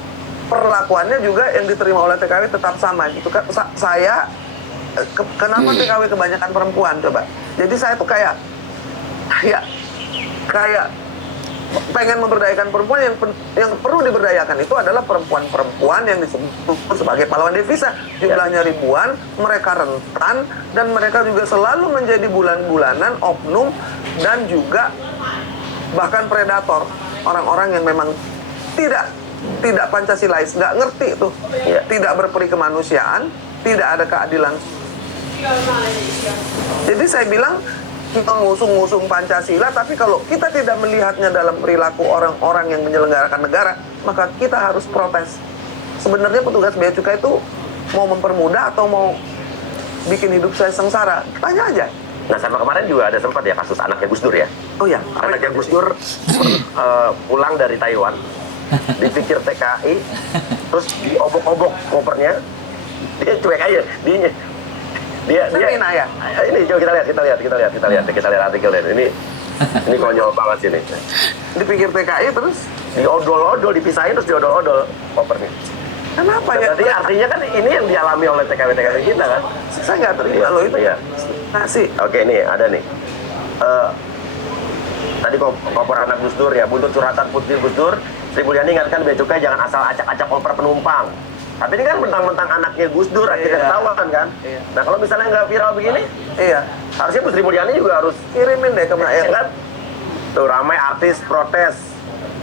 perlakuannya juga yang diterima oleh TKW tetap sama gitu kan. Kenapa TKW kebanyakan perempuan coba? Jadi saya tuh kayak pengen memberdayakan perempuan, yang perlu diberdayakan itu adalah perempuan-perempuan yang disebut sebagai pahlawan devisa. Jumlahnya ribuan, mereka rentan, dan mereka juga selalu menjadi bulan-bulanan oknum dan juga bahkan predator. Orang-orang yang memang tidak Pancasilais, nggak ngerti tuh, tidak berperi kemanusiaan, tidak ada keadilan. Jadi saya bilang, kita ngusung Pancasila, tapi kalau kita tidak melihatnya dalam perilaku orang-orang yang menyelenggarakan negara, maka kita harus protes. Sebenarnya petugas bea cukai itu mau mempermudah atau mau bikin hidup saya sengsara? Tanya aja. Nah, sama kemarin juga ada sempat ya kasus anaknya Gus Dur ya. Oh ya, Anaknya Gus Dur pulang dari Taiwan, dipikir TKI, terus diobok-obok kopernya, dia cuek aja, dia ya. Ini coba kita lihat artikelnya. Ini konyol banget sih ini. Dipikir TKI terus Diodol-odol, dipisahin terus diodol-odol kopernya. kenapa ya? Berarti artinya kan ini yang dialami oleh TKW kita kan. Saya nggak terima loh itu. Iya. Nasi. Oke, nih ada nih. Tadi koper anak Gus Dur ya, buntut curhatan putih Gus Dur, Sri Mulyani ingatkan bea cukai jangan asal acak-acak koper penumpang. Tapi ini kan mentang-mentang anaknya Gus Dur, akhirnya ketahuan kan. Iya. Nah, kalau misalnya nggak viral begini, Iya. harusnya Bu Sri Mulyani juga harus Kirimin deh ke Maer. kan. Tuh ramai artis protes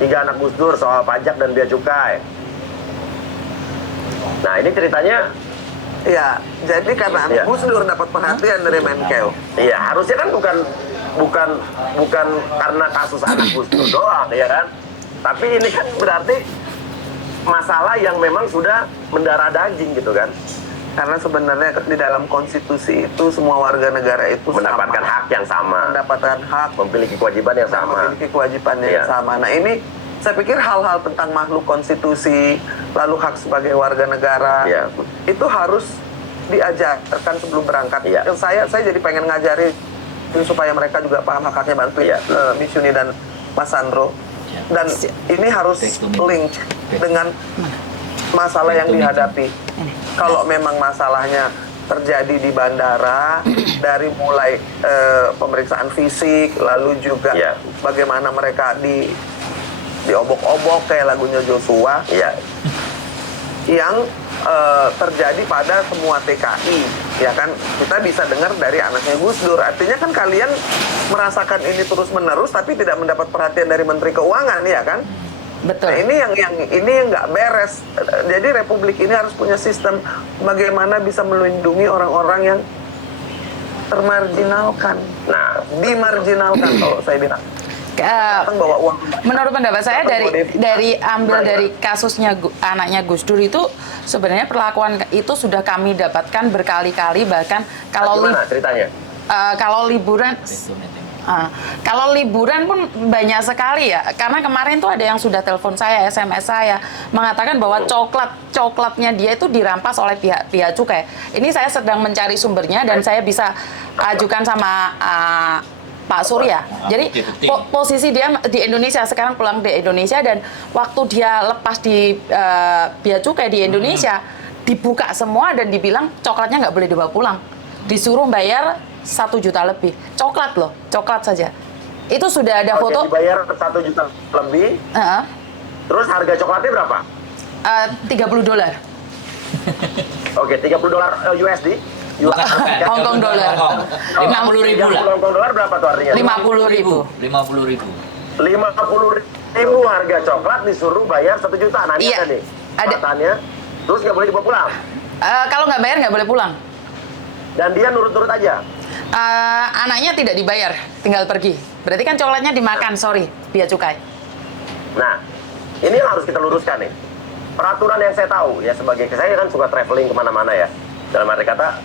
3 anak Gus Dur soal pajak dan bea cukai. Nah, ini ceritanya. Iya. Jadi karena Iya. Gus Dur dapat perhatian dari Menkeu. Iya, harusnya kan bukan karena kasus anak Gus Dur doang, ya kan? Tapi ini kan berarti masalah yang memang sudah mendarah daging gitu kan? Karena sebenarnya di dalam konstitusi itu semua warga negara itu Mendapatkan sama. hak yang sama, Mendapatkan hak, memiliki kewajiban yang sama. memiliki kewajibannya Iya. yang sama. Nah ini saya pikir hal-hal tentang makhluk konstitusi, lalu hak sebagai warga negara, Iya. itu harus diajarkan sebelum berangkat. Iya. Yang saya jadi pengen ngajarin supaya mereka juga paham hak-haknya, bantuin Iya. Miss Yuni dan Mas Sandro. Iya. Dan ini harus link dengan masalah yang dihadapi. Kalau memang masalahnya terjadi di bandara, dari mulai pemeriksaan fisik, lalu juga Iya. bagaimana mereka diobok-obok kayak lagunya Joshua, Iya, yang terjadi pada semua TKI, ya kan? Kita bisa dengar dari anaknya Gus Dur. Artinya kan kalian merasakan ini terus-menerus, tapi tidak mendapat perhatian dari Menteri Keuangan, ya kan? Betul. Nah, ini yang nggak beres. Jadi Republik ini harus punya sistem bagaimana bisa melindungi orang-orang yang termarginalkan, dimarginalkan kalau saya bilang. Datang bawa uang. Menurut pendapat saya Datang dari bawa dari kasusnya anaknya Gus Dur itu sebenarnya perlakuan itu sudah kami dapatkan berkali-kali, bahkan kalau gimana ceritanya? kalau liburan kalau liburan pun banyak sekali ya, karena kemarin tuh ada yang sudah telepon saya, SMS saya, mengatakan bahwa coklatnya dia itu dirampas oleh pihak cukai. Ini saya sedang mencari sumbernya dan saya bisa ajukan sama Pak Surya. Jadi posisi dia di Indonesia, sekarang pulang di Indonesia, dan waktu dia lepas di bea cukai di Indonesia, dibuka semua dan dibilang coklatnya nggak boleh dibawa pulang, disuruh bayar 1 juta lebih. Coklat loh, coklat saja. Itu sudah ada foto. Dibayar 1 juta lebih. Terus harga coklatnya berapa? $30. Oke, $30 USD. Bukan Hong Kong dollar. 50.000 lah. Hong Kong dolar berapa tuh artinya? 50.000. 50.000. 50.000 harga coklat disuruh bayar 1 juta. Nah, ini Iya, tadi. ada. Catatannya, terus nggak boleh dibawa pulang. Kalau nggak bayar nggak boleh pulang. Dan dia nurut-nurut aja. Anaknya tidak dibayar, tinggal pergi. Berarti kan coklatnya dimakan, sorry, bea cukai. Nah, ini yang harus kita luruskan nih. Peraturan yang saya tahu, ya sebagai saya kan suka traveling kemana-mana ya. Dalam arti kata,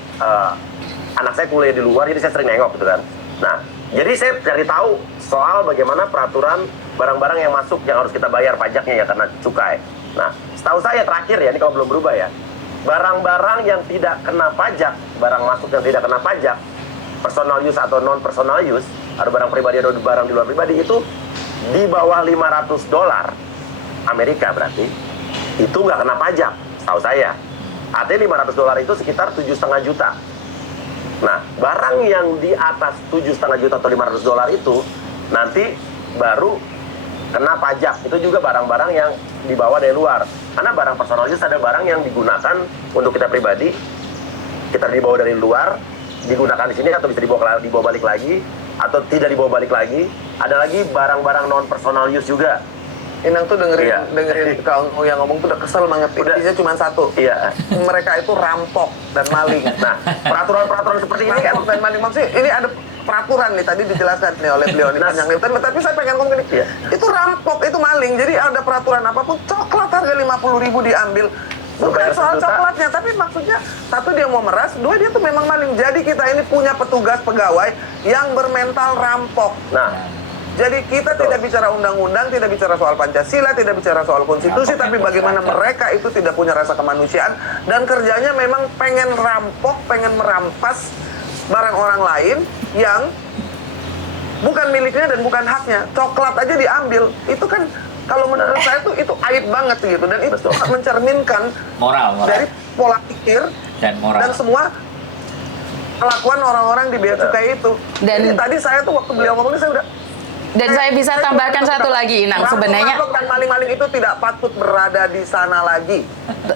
anak saya kuliah di luar, jadi saya sering nengok gitu kan. Nah, jadi saya cari tahu soal bagaimana peraturan barang-barang yang masuk yang harus kita bayar pajaknya ya karena cukai. Nah, setahu saya terakhir ya, ini kalau belum berubah ya, barang-barang yang tidak kena pajak, barang masuk yang tidak kena pajak, personal use atau non personal use, ada barang pribadi, ada barang di luar pribadi, itu di bawah $500 Amerika berarti itu nggak kena pajak, setahu saya. Artinya $500 itu sekitar 7,5 juta. Nah, barang yang di atas 7,5 juta atau $500 itu nanti baru kena pajak. Itu juga barang-barang yang dibawa dari luar. Karena barang personal use ada barang yang digunakan untuk kita pribadi, kita dibawa dari luar, digunakan di sini atau bisa dibawa balik lagi, atau tidak dibawa balik lagi. Ada lagi barang-barang non personal use juga. Inang tuh dengerin kalau yang ngomong tuh udah kesel banget. Intinya cuma satu. Iya. Mereka itu rampok dan maling. Nah, peraturan-peraturan seperti ini kan, Rampok dan maling, maksudnya ini ada peraturan nih, tadi dijelaskan nih oleh beliau nih, panjang nih. Tapi saya pengen ngomong gini, itu rampok, itu maling. Jadi ada peraturan apapun, coklat harga 50.000 diambil. Bukan soal coklatnya, tapi maksudnya satu dia mau meras, dua dia tuh memang maling. Jadi kita ini punya petugas pegawai yang bermental rampok. nah, Jadi kita tidak bicara undang-undang, tidak bicara soal Pancasila, tidak bicara soal konstitusi, tapi bagaimana mereka itu tidak punya rasa kemanusiaan dan kerjanya memang pengen rampok, pengen merampas barang orang lain yang bukan miliknya dan bukan haknya. Coklat aja diambil, itu kan kalau menurut saya tuh itu aib banget gitu, dan itu mencerminkan Moral. dari pola pikir Dan moral. dan semua kelakuan orang-orang di bea cukai itu. Dan- Jadi tadi saya tuh waktu beliau ngomong ini saya udah. Dan saya bisa tambahkan satu lagi, Inang. Sebenarnya Rampok dan maling-maling itu tidak patut berada di sana lagi.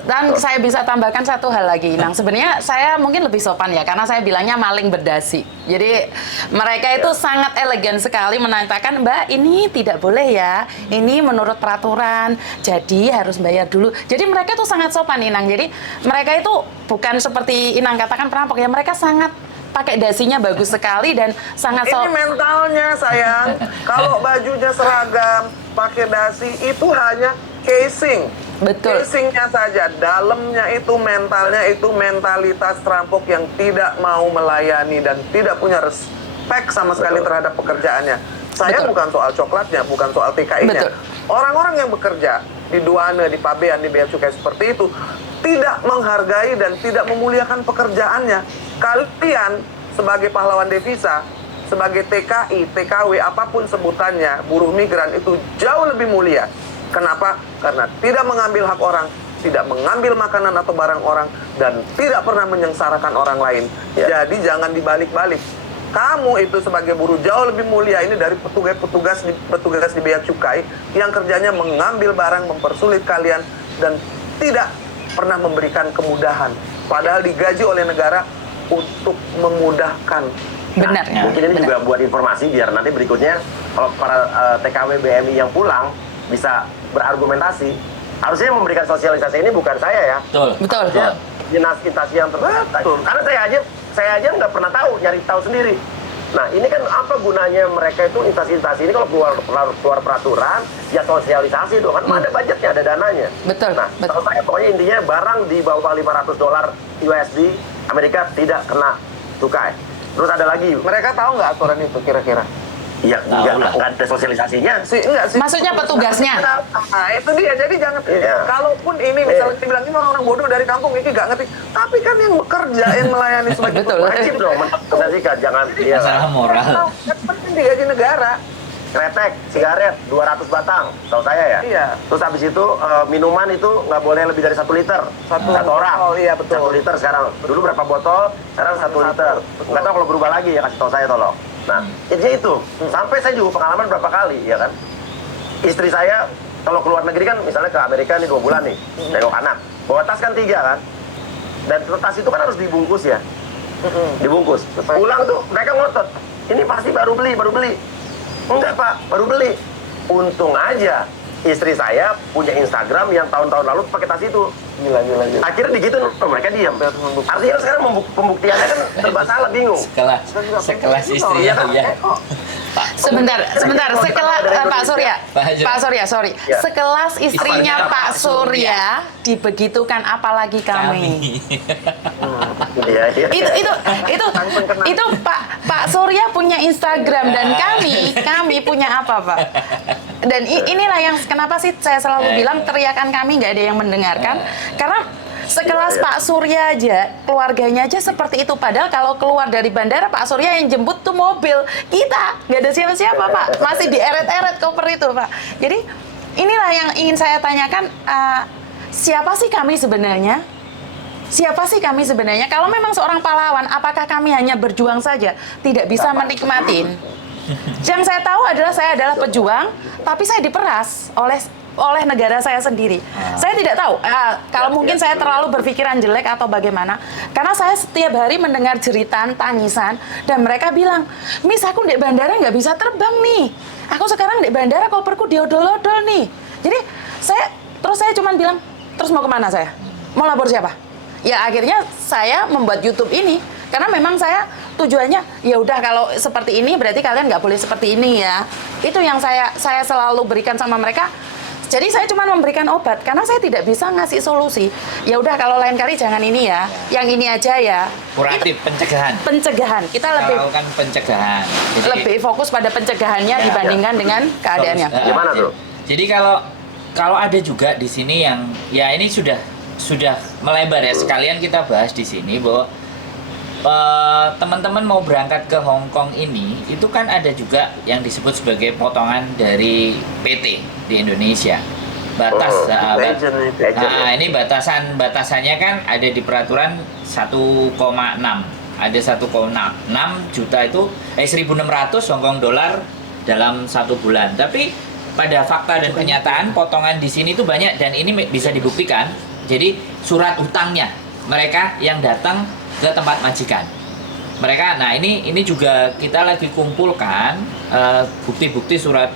Dan saya bisa tambahkan satu hal lagi, Inang. Sebenarnya saya mungkin lebih sopan ya, karena saya bilangnya maling berdasi. Jadi mereka itu sangat elegan sekali menanyakan, Mbak, ini tidak boleh ya, ini menurut peraturan, jadi harus bayar dulu. Jadi mereka itu sangat sopan, Inang. Jadi mereka itu bukan seperti Inang katakan perampok ya, mereka sangat pakai dasinya bagus sekali dan sangat Ini mentalnya sayang. Kalau bajunya seragam, pakai dasi itu hanya casing. Betul. Casingnya saja, dalamnya itu mentalnya itu mentalitas perampok yang tidak mau melayani dan tidak punya respect sama sekali terhadap pekerjaannya. Saya Betul. bukan soal coklatnya, bukan soal TKI-nya. Betul. Orang-orang yang bekerja di Duane, di Pabean, di bea cukai seperti itu tidak menghargai dan tidak memuliakan pekerjaannya. Kalian sebagai pahlawan devisa, sebagai TKI, TKW, apapun sebutannya, buruh migran itu jauh lebih mulia. Kenapa? Karena tidak mengambil hak orang, tidak mengambil makanan atau barang orang, dan tidak pernah menyengsarakan orang lain. Ya. Jadi jangan dibalik-balik. Kamu itu sebagai buruh jauh lebih mulia ini dari petugas di bea cukai yang kerjanya mengambil barang, mempersulit kalian, dan tidak pernah memberikan kemudahan. Padahal digaji oleh negara untuk memudahkan. benar. Nah, mungkin ini juga buat informasi biar nanti berikutnya kalau para TKW BMI yang pulang bisa berargumentasi. Harusnya yang memberikan sosialisasi ini bukan saya ya. Betul. Betul. Ya, dinas instansi yang terkait. Karena saya aja nggak pernah tahu, nyari tahu sendiri. Nah, ini kan apa gunanya mereka itu instansi-instansi ini kalau keluar peraturan, ya sosialisasi dong, kan ada budgetnya, ada dananya. Betul, Nah, betul. kalau saya pokoknya intinya barang di bawah $500 USD Amerika tidak kena cukai. Terus ada lagi, Mereka tahu nggak aturan itu kira-kira? ya Tahu lah. nggak ada sosialisasinya. Enggak sih. Maksudnya petugasnya? Nah, itu dia. Jadi jangan. Iya. Kalaupun ini misalnya dibilang ini orang bodoh dari kampung ini nggak ngerti. Tapi kan yang bekerja, yang melayani sebagai Betul. Wajib dong mensosialisasikan, jangan iya. Masalah moral. Yang penting digaji negara. Kretek, sigaret, 200 batang, tahu saya ya. Iya. Terus habis itu minuman itu nggak boleh lebih dari 1 liter. Satu orang. botol, iya, betul. 1 liter sekarang. Dulu berapa botol? Sekarang 1 liter. Betul. Nggak tahu kalau berubah lagi ya, kasih tahu saya tolong. Nah, intinya itu. Sampai saya juga pengalaman berapa kali, ya kan. Istri saya kalau keluar negeri kan, misalnya ke Amerika nih 2 bulan nih, nengok anak. Bawa tas kan 3 kan. Dan tas itu kan harus dibungkus ya. Dibungkus. Pulang tuh mereka ngotot. Ini pasti baru beli. Enggak Pak, baru beli. Untung aja istri saya punya Instagram yang tahun-tahun lalu pakai tas itu. Gila. Akhirnya digituin, mereka diam. Artinya sekarang pembuktiannya kan serba salah, bingung. Sekelas istrinya ya. Sebentar, sekelas Pak Surya, Pak Surya, sorry. Ya. Sekelas istrinya Istrinya Pak Pak Surya dibegitukan apalagi kami. Iya. Itu Pak Surya punya Instagram dan kami punya apa, Pak? Dan inilah yang kenapa sih saya selalu bilang teriakan kami nggak ada yang mendengarkan, karena Sekelas Pak Surya aja, keluarganya aja seperti itu. Padahal kalau keluar dari bandara, Pak Surya yang jemput tuh mobil. Kita nggak ada siapa-siapa, Pak. Masih dieret-eret koper itu, Pak. Jadi inilah yang ingin saya tanyakan. Siapa sih kami sebenarnya? Siapa sih kami sebenarnya? Kalau memang seorang pahlawan, apakah kami hanya berjuang saja, tidak bisa menikmatin? Yang saya tahu adalah saya adalah pejuang, tapi saya diperas oleh negara saya sendiri. Saya tidak tahu. Kalau mungkin saya terlalu berpikiran jelek atau bagaimana, karena saya setiap hari mendengar jeritan, tangisan, dan mereka bilang, Miss, aku di bandara nggak bisa terbang nih. Aku sekarang di bandara koperku diodol-odol nih. Jadi saya cuma bilang, terus mau kemana saya? Mau lapor siapa? Ya akhirnya saya membuat YouTube ini karena memang saya tujuannya ya udah kalau seperti ini berarti kalian nggak boleh seperti ini ya. Itu yang saya selalu berikan sama mereka. Jadi saya cuma memberikan obat karena saya tidak bisa ngasih solusi. Ya udah kalau lain kali jangan ini ya, yang ini aja ya. Kuratif, pencegahan. Pencegahan. Kita lebih Melakukan pencegahan. Jadi, lebih fokus pada pencegahannya dibandingkan dengan keadaannya. Gimana tuh? Jadi kalau ada juga di sini yang ya ini sudah melebar ya, sekalian kita bahas di sini bahwa teman-teman mau berangkat ke Hong Kong ini itu kan ada juga yang disebut sebagai potongan dari PT di Indonesia. Batas ini batasannya kan ada di peraturan 1,6. Ada 1,6 juta itu 1.600 Hong Kong dolar dalam 1 bulan. Tapi pada fakta dan kenyataan potongan di sini tuh banyak dan ini bisa dibuktikan. Jadi surat utangnya mereka yang datang ke tempat majikan. Mereka, nah ini juga kita lagi kumpulkan bukti-bukti surat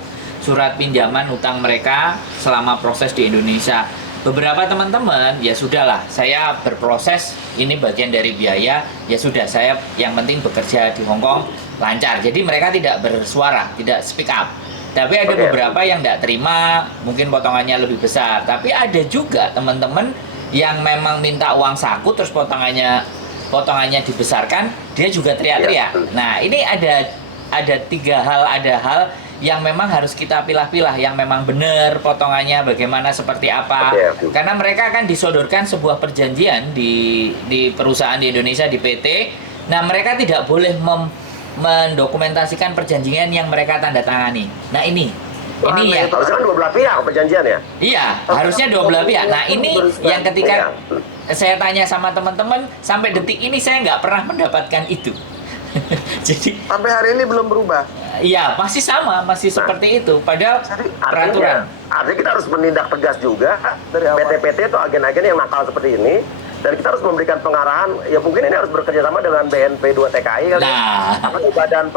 pinjaman utang mereka selama proses di Indonesia. Beberapa teman-teman ya sudahlah, saya berproses, ini bagian dari biaya, ya sudah saya yang penting bekerja di Hong Kong lancar. Jadi mereka tidak bersuara, tidak speak up. Tapi ada beberapa yang tidak terima, mungkin potongannya lebih besar. Tapi ada juga teman-teman yang memang minta uang saku, terus potongannya dibesarkan, dia juga teriak-teriak. Nah ini ada 3 hal, ada hal yang memang harus kita pilah-pilah, yang memang benar potongannya bagaimana, seperti apa. Karena mereka akan disodorkan sebuah perjanjian di perusahaan di Indonesia, di PT. Nah mereka tidak boleh mendokumentasikan perjanjian yang mereka tanda tangani. Nah ini ya harusnya kan 2 belah pihak perjanjian ya? Iya, harusnya 2 belah pihak. Nah ini yang ketika saya tanya sama teman-teman, sampai detik ini saya nggak pernah mendapatkan itu. Jadi sampai hari ini belum berubah. Iya, masih sama, masih seperti itu. Padahal peraturan. Artinya kita harus menindak tegas juga dari PT-PT atau agen-agen yang nakal seperti ini. Dan kita harus memberikan pengarahan, ya mungkin ini harus bekerja sama dengan BNP 2 TKI kali. Badan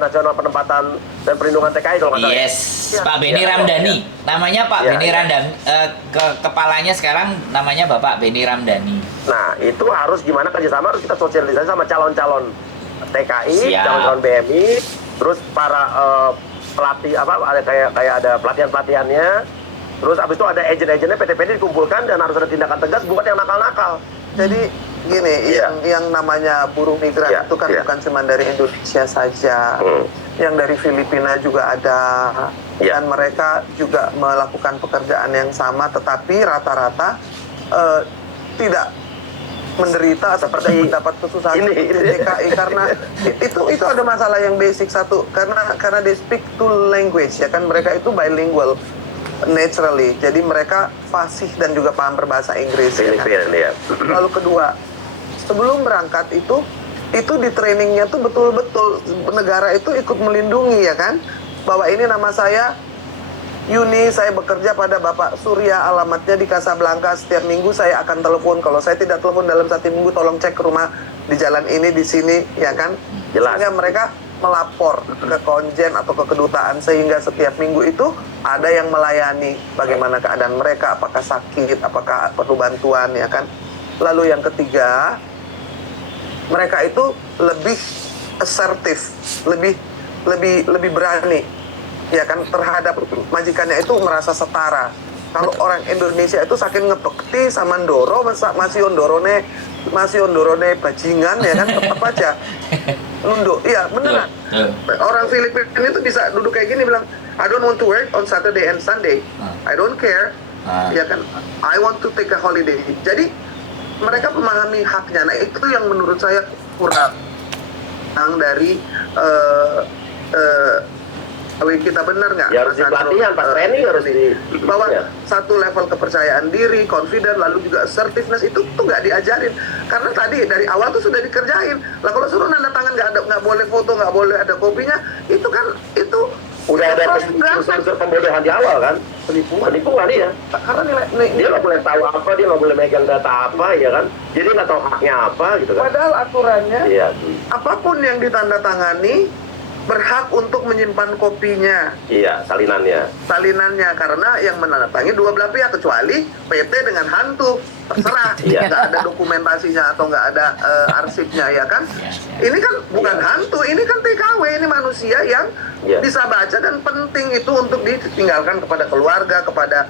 Nasional Penempatan dan Perlindungan TKI kalau nggak salah. Yes, Pak Beni Ramdhani. Namanya Pak Beni Ramdhani. Kepalanya sekarang namanya Bapak Beni Ramdhani. Nah, itu harus gimana kerjasama, harus kita sosialisasi sama calon-calon TKI, calon-calon BMI, terus para pelatih ada kayak ada pelatihan-pelatihannya. Terus abis itu ada agent-agentnya PT-PT dikumpulkan dan harus ada tindakan tegas buat yang nakal-nakal. Jadi gini, yang namanya buruh migran itu kan bukan cuma dari Indonesia saja, yang dari Filipina juga ada, dan mereka juga melakukan pekerjaan yang sama, tetapi rata-rata tidak menderita seperti mendapat kesusahan di DKI karena itu ada masalah yang basic satu, karena they speak two language ya kan, mereka itu bilingual naturally, jadi mereka fasih dan juga paham berbahasa Inggris. Ya kan? Lalu kedua, sebelum berangkat itu di trainingnya tuh betul-betul negara itu ikut melindungi ya kan, bahwa ini nama saya Yuni, saya bekerja pada Bapak Surya, alamatnya di Casablanca, setiap minggu saya akan telepon, kalau saya tidak telepon dalam 1 minggu tolong cek ke rumah di jalan ini, di sini ya kan. Sehingga mereka melapor ke konjen atau ke kedutaan, sehingga setiap minggu itu ada yang melayani bagaimana keadaan mereka, apakah sakit, apakah perlu bantuan ya kan. Lalu yang ketiga, mereka itu lebih asertif, lebih berani ya kan, terhadap majikannya itu merasa setara. Kalau orang Indonesia itu saking ngepekti sama ndoro, masih ondorone bajingan ya kan, tetap aja nunduk. Iya beneran. Orang Filipina itu bisa duduk kayak gini bilang, I don't want to work on Saturday and Sunday. I don't care. ya kan, I want to take a holiday. Jadi mereka memahami haknya. Nah itu yang menurut saya kurang dari kalau kita benar nggak? Ya harus dipelatihan, pas training harus di bahwa ya. satu level kepercayaan diri, confident, lalu juga assertiveness itu tuh nggak diajarin. Karena tadi dari awal tuh sudah dikerjain. Lah kalau suruh nanda tangan nggak boleh foto, nggak boleh ada kopinya, itu kan itu Udah ada unsur pembodohan di awal kan, penipuan dia. Karena dia nggak boleh tahu apa, dia nggak boleh megang data apa, ya kan. Jadi nggak tahu haknya apa gitu kan. Padahal aturannya, Iya. apapun yang ditandatangani berhak untuk menyimpan kopinya, Iya, salinannya. karena yang menandatangani dua belah pihak, kecuali PT dengan hantu, terserah, Iya. nggak ada dokumentasinya atau nggak ada arsipnya, ya kan? Ini kan bukan hantu, ini kan TKW, ini manusia yang bisa baca, dan penting itu untuk ditinggalkan kepada keluarga, kepada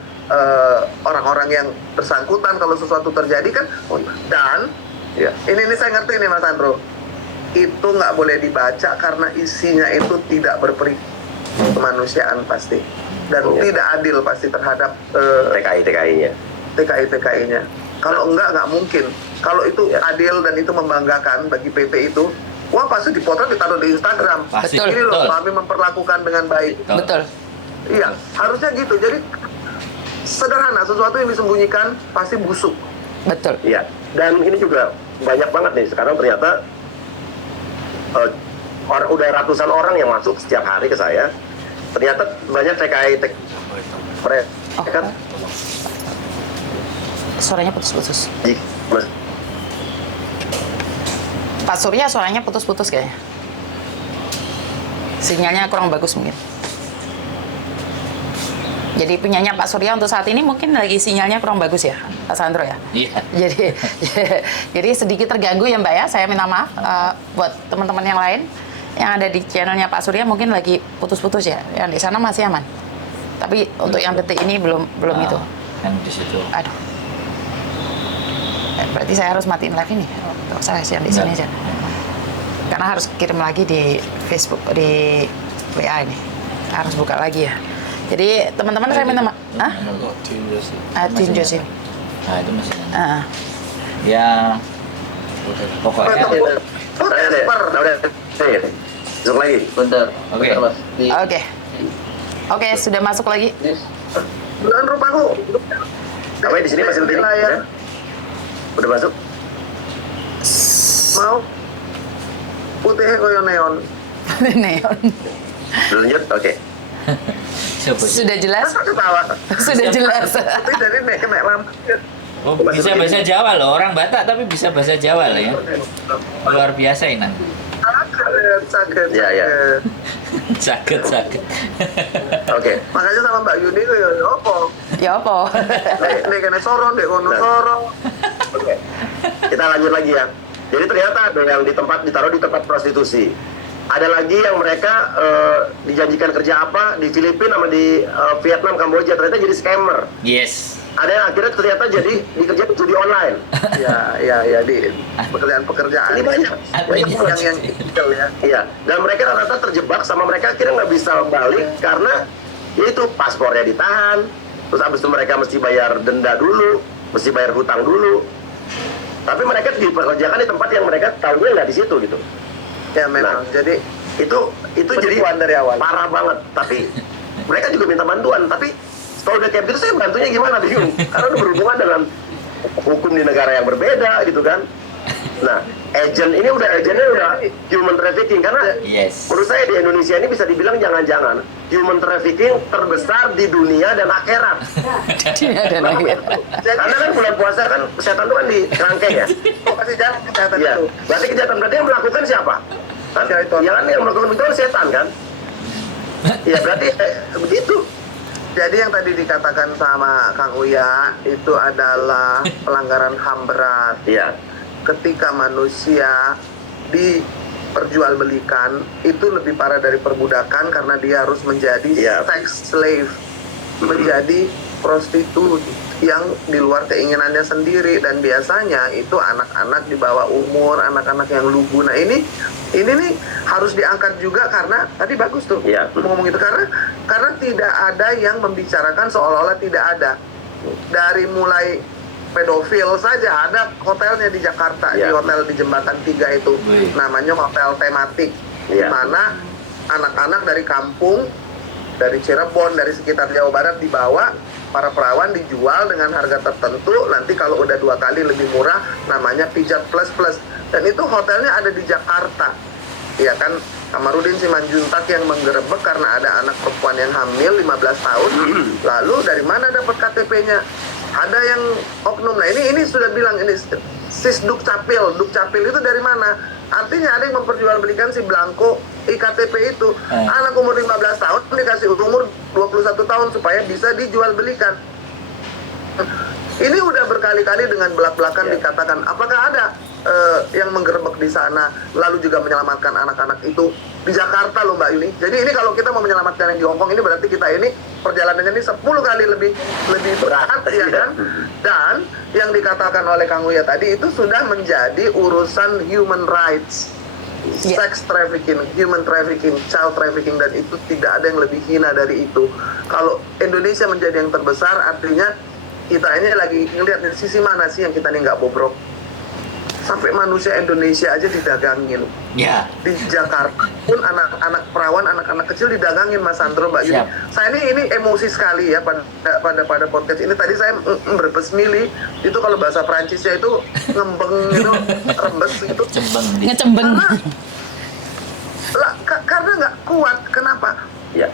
orang-orang yang bersangkutan kalau sesuatu terjadi kan. Dan ini saya ngerti nih Mas Andro, itu nggak boleh dibaca karena isinya itu tidak berperi kemanusiaan pasti, dan tidak adil pasti terhadap TKI-TKI-nya. TKI-TKI-nya. Kalau nggak mungkin. Kalau itu adil dan itu membanggakan bagi PT itu, wah pasti dipotret ditaruh di Instagram. Pasti. Ini loh, Betul. kami memperlakukan dengan baik. Betul. Iya, harusnya gitu. Jadi sederhana, sesuatu yang disembunyikan pasti busuk. Betul. Iya. Dan ini juga banyak banget nih sekarang ternyata udah ratusan orang yang masuk setiap hari ke saya. Ternyata banyak TKI mereka Suaranya putus-putus. Pak Surya suaranya putus-putus kayaknya. Sinyalnya kurang bagus mungkin. Jadi punyanya Pak Surya untuk saat ini mungkin lagi sinyalnya kurang bagus ya, Pak Sandro ya. Iya. Jadi sedikit terganggu ya Mbak ya. Saya minta maaf buat teman-teman yang lain yang ada di channelnya Pak Surya mungkin lagi putus-putus ya. Yang di sana masih aman. Tapi untuk yang detik ini belum itu. Kan di situ. Aduh. Berarti saya harus matiin live ini. Nggak usah yang di sini aja. Karena harus kirim lagi di Facebook, di WA ini. Harus buka lagi ya. Jadi teman-teman saya minta maaf. Hah? Tim Josim. Nah itu masih. Ah. Ya pokoknya. Masuk lagi. Bentar. Oke. Bentar, Mas. Oke, sudah masuk lagi. Bulan rupaku. Kamu di sini masih di layar. Udah masuk? Mau putihnya koyo neon. Neon. Lanjut, oke. Sudah jelas? Masa ketawa? Sudah jelas. Tapi dari nek lampu. Oh, bisa bahasa Jawa loh, orang Batak tapi bisa bahasa Jawa loh ya. Luar biasa ini. Sakit. Ya, ya. Sakit. Oke. Makanya sama Mbak Yuni itu ya apa? Ya apa? Nek kene sorong, dek kono sorong. Oke. Kita lanjut lagi ya. Jadi ternyata ada yang ditaruh di tempat prostitusi. Ada lagi yang mereka dijanjikan kerja apa di Filipina sama di Vietnam, Kamboja, ternyata jadi scammer. Yes. Ada yang akhirnya ternyata jadi dikerjain judi online. Ya di pekerjaan. Ini banyak yang illegal ya. Iya. Dan mereka rata-rata terjebak sama mereka akhirnya nggak bisa balik karena itu paspornya ditahan. Terus abis itu mereka mesti bayar denda dulu, mesti bayar hutang dulu. Tapi mereka dipekerjakan di tempat yang mereka tahunya nggak di situ gitu. Ya memang. Jadi itu jadi penipuan dari awal. parah banget. Tapi mereka juga minta bantuan. Tapi kalau udah kayak gitu saya bantunya gimana, bingung. Karena udah berhubungan dengan hukum di negara yang berbeda gitu kan. Nah, agennya udah human trafficking karena Yes. menurut saya di Indonesia ini bisa dibilang jangan-jangan human trafficking terbesar di dunia dan akhirat. Ada lagi. Karena kan bulan puasa kan kesehatan itu kan di kerangkeng ya. Oh, kasih jalan kesehatan Iya. itu. Berarti kejahatan berarti yang melakukan siapa? Kan? Syaitan. Ya kan yang melakukan itu kan setan kan? Iya berarti begitu. Jadi yang tadi dikatakan sama Kang Uya itu adalah pelanggaran HAM berat. Iya. Ketika manusia diperjualbelikan itu lebih parah dari perbudakan karena dia harus menjadi sex slave, menjadi prostitut yang di luar keinginannya sendiri, dan biasanya itu anak-anak di bawah umur, anak-anak yang lugu. Nah ini nih harus diangkat juga karena tadi bagus tuh ngomong itu karena tidak ada yang membicarakan seolah-olah tidak ada. dari mulai pedofil saja ada hotelnya di Jakarta, di hotel di Jembatan 3 itu, namanya hotel tematik, di mana anak-anak dari kampung, dari Cirebon, dari sekitar Jawa Barat dibawa, para perawan dijual dengan harga tertentu, nanti kalau udah 2 kali lebih murah, namanya pijat plus plus. Dan itu hotelnya ada di Jakarta, ya kan. Kamarudin Simanjuntak yang menggerebek karena ada anak perempuan yang hamil 15 tahun. Lalu dari mana dapat KTP-nya? Ada yang oknum. Nah ini sudah bilang ini sis Dukcapil. Dukcapil itu dari mana? Artinya ada yang memperjualbelikan si Blanko iktp itu. Anak umur 15 tahun dikasih umur 21 tahun supaya bisa dijual belikan. Ini udah berkali-kali dengan belak-belakan dikatakan, apakah ada yang menggerebek di sana, lalu juga menyelamatkan anak-anak itu di Jakarta loh Mbak Yuni. Jadi ini kalau kita mau menyelamatkan yang di Hongkong ini berarti kita ini perjalanannya ini 10 kali lebih berat ya kan. Dan yang dikatakan oleh Kang Uya tadi itu sudah menjadi urusan human rights, sex trafficking, human trafficking, child trafficking, dan itu tidak ada yang lebih hina dari itu. Kalau Indonesia menjadi yang terbesar, artinya kita ini lagi ngelihat di sisi mana sih yang kita ini nggak bobrok. Sampai manusia Indonesia aja didagangin. Di Jakarta pun anak-anak perawan, anak-anak kecil didagangin, Mas Sandro, Mbak Yuni. Saya ini emosi sekali ya pada podcast ini. Tadi saya berbesmili, itu kalau bahasa Prancisnya itu ngembeng itu, rembes itu. Ngecembeng. Karena nggak kuat. Kenapa?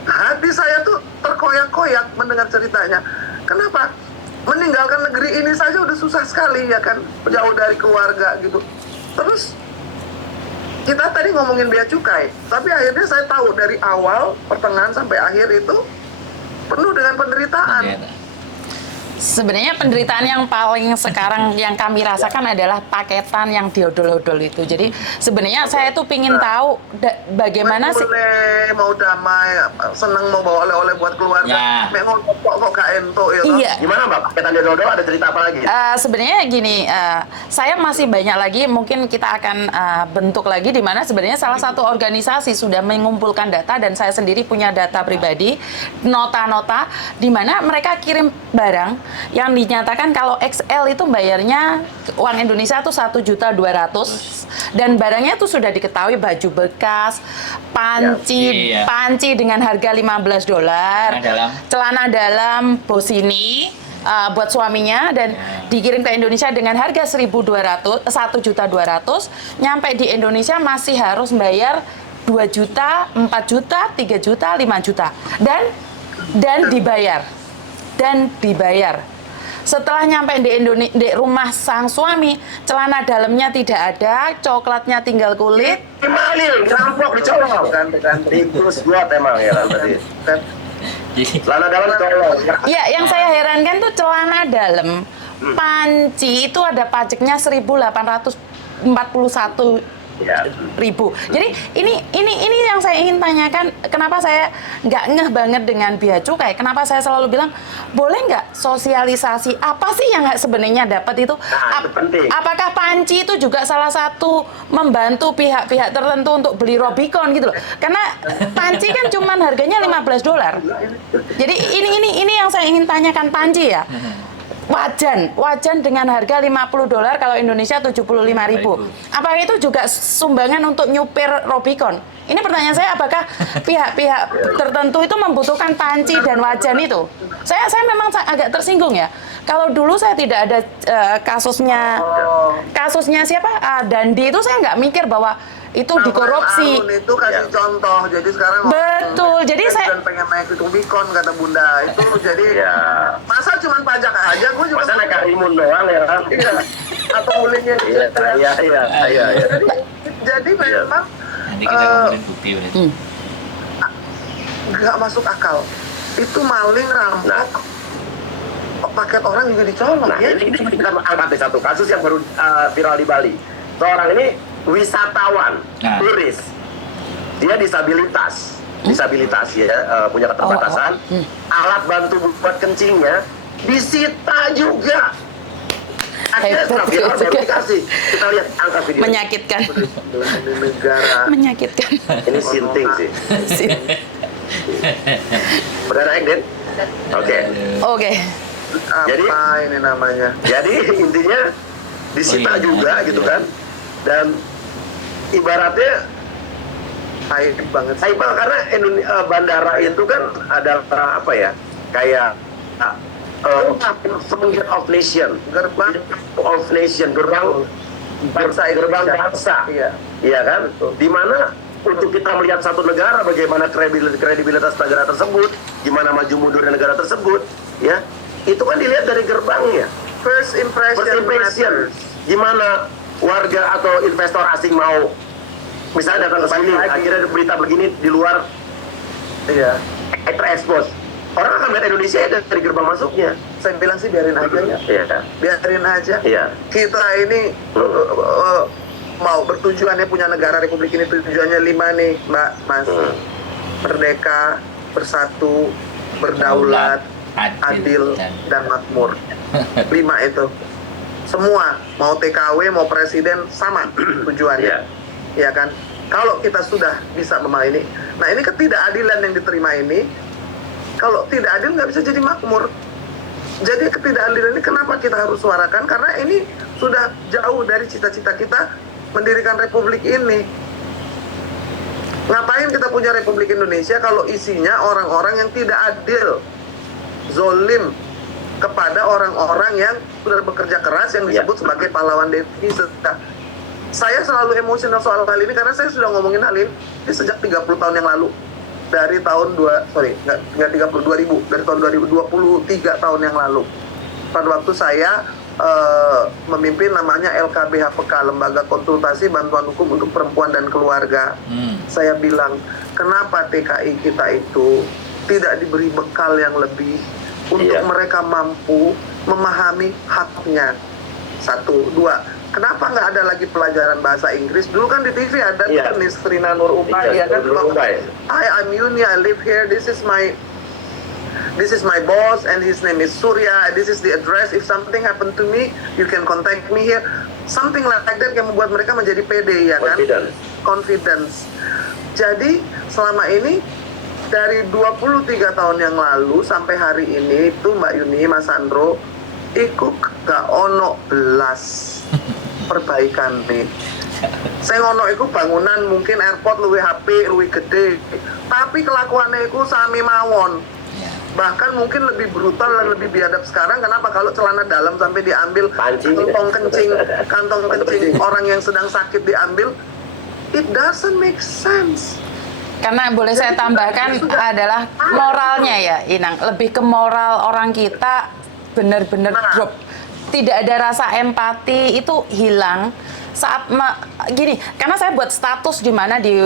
Hati saya tuh terkoyak-koyak mendengar ceritanya. Kenapa? Meninggalkan negeri ini saja udah susah sekali ya kan, jauh dari keluarga gitu. Terus kita tadi ngomongin bea cukai, tapi akhirnya saya tahu dari awal, pertengahan sampai akhir itu penuh dengan penderitaan. Sebenarnya penderitaan yang paling sekarang yang kami rasakan adalah paketan yang diodol-odol itu. Jadi sebenarnya saya tuh pingin tahu bagaimana sih mau damai, seneng mau bawa oleh-oleh buat keluarga. Mek ngomong kok gak ento ya. Iya. Gimana Mbak? Paketan diodol ada cerita apa lagi? Sebenarnya gini, saya masih banyak lagi, mungkin kita akan bentuk lagi di mana sebenarnya salah satu organisasi sudah mengumpulkan data dan saya sendiri punya data pribadi, nota-nota di mana mereka kirim barang yang dinyatakan kalau XL itu bayarnya uang Indonesia tuh 1.200.000 dan barangnya tuh sudah diketahui baju bekas, panci dengan harga $15, celana dalam Bossini buat suaminya dan dikirim ke Indonesia dengan harga 1.200.000, nyampe di Indonesia masih harus bayar 2 juta, 4 juta, 3 juta, 5 juta dan dibayar. Setelah nyampe di rumah sang suami, celana dalamnya tidak ada, coklatnya tinggal kulit. Malin, ngerampok, dicolong kan, tikus buat emang ya kan tadi. Celana dalam dicolong. Ya, yang saya herankan tuh celana dalam panci itu ada pajaknya 1.841.000. Jadi ini yang saya ingin tanyakan, kenapa saya nggak ngeh banget dengan bea cukai? Kenapa saya selalu bilang boleh nggak sosialisasi apa sih yang sebenarnya dapat itu? Apakah panci itu juga salah satu membantu pihak-pihak tertentu untuk beli Robicon gitu loh? Karena panci kan cuman harganya $15. Jadi ini yang saya ingin tanyakan, panci ya. Wajan dengan harga $50 kalau Indonesia 75.000. Apakah itu juga sumbangan untuk nyupir Robicon? Ini pertanyaan saya, apakah pihak-pihak tertentu itu membutuhkan panci dan wajan itu? Saya memang agak tersinggung ya. Kalau dulu saya tidak ada kasusnya siapa? Dandi itu saya nggak mikir bahwa itu dikorupsi. Itu kasih contoh. Jadi sekarang betul. Jadi saya pengen naik ke Rubicon kata Bunda. Itu jadi masa cuma pajak aja, gue juga masa naik karimun doang ya kan? Atau ulingnya Iya. Jadi memang nanti kita ngomongin bukti berarti. Nggak masuk akal. Itu maling, rampok, paket orang juga dicolong. Nah, ini kita angkat di satu kasus yang baru viral di Bali. Seorang ini wisatawan, turis, dia disabilitas ya, punya keterbatasan, alat bantu buat kencingnya disita juga. Akhirnya viral baru dikasih. Kita lihat angka video. Menyakitkan. Negara. Menyakitkan. Ini sinting sih. Udah naik, Den? Oke. Jadi ini namanya? Jadi intinya disita juga gitu kan. Dan ibaratnya Saipal karena bandara itu kan adalah apa ya? Kayak Semenjak of Nation, gerbang bangsa, iya kan? Dimana untuk kita melihat satu negara bagaimana kredibilitas negara tersebut, gimana maju mundurnya negara tersebut, ya itu kan dilihat dari gerbangnya. First impression. Gimana warga atau investor asing mau misalnya datang ke sini, akhirnya berita begini di luar, terekspos. Orang akan melihat Indonesia dari gerbang masuknya. Saya bilang sih biarin aja ya. Iya. Biarin aja. Iya. Kita ini mau bertujuannya punya negara Republik ini tujuannya 5 nih, Mbak, Mas. Merdeka, bersatu, berdaulat, adil dan makmur. 5 itu. Semua mau TKW, mau presiden sama tujuannya. Ya kan? Kalau kita sudah bisa memahami ini. Nah, ini ketidakadilan yang diterima ini, kalau tidak adil nggak bisa jadi makmur. Jadi ketidakadilan ini kenapa kita harus suarakan? Karena ini sudah jauh dari cita-cita kita mendirikan republik ini. Ngapain kita punya Republik Indonesia kalau isinya orang-orang yang tidak adil, zolim kepada orang-orang yang sudah bekerja keras yang disebut sebagai pahlawan devisa. Saya selalu emosional soal hal ini karena saya sudah ngomongin hal ini sejak 30 tahun yang lalu. Dari tahun 2000, dari tahun 2023 tahun yang lalu. Pada waktu saya memimpin namanya LKBHPK, Lembaga Konsultasi Bantuan Hukum untuk Perempuan dan Keluarga. Saya bilang, kenapa TKI kita itu tidak diberi bekal yang lebih untuk mereka mampu memahami haknya. 1, 2. Kenapa nggak ada lagi pelajaran bahasa Inggris? Dulu kan di TV ada kan Nisrina Nur Ubay, ya kan? I'm Yuni, I live here. This is my boss, and his name is Surya. This is the address. If something happen to me, you can contact me here. Something like that yang membuat mereka menjadi pede, ya kan? Confidence. Jadi selama ini dari 23 tahun yang lalu sampai hari ini itu Mbak Yuni, Mas Sandro, ikut gak ono belas perbaikan nih. Saya ngono iku bangunan mungkin airport luwih HP, luwih gede. Tapi kelakuannya iku sami mawon. Bahkan mungkin lebih brutal dan lebih biadab sekarang. Kenapa? Kalau celana dalam sampai diambil, kantong kencing orang yang sedang sakit diambil, it doesn't make sense. Karena boleh saya tambahkan adalah moralnya ya, Inang. Lebih ke moral orang kita benar-benar drop. Tidak ada rasa empati, itu hilang saat gini, karena saya buat status di mana di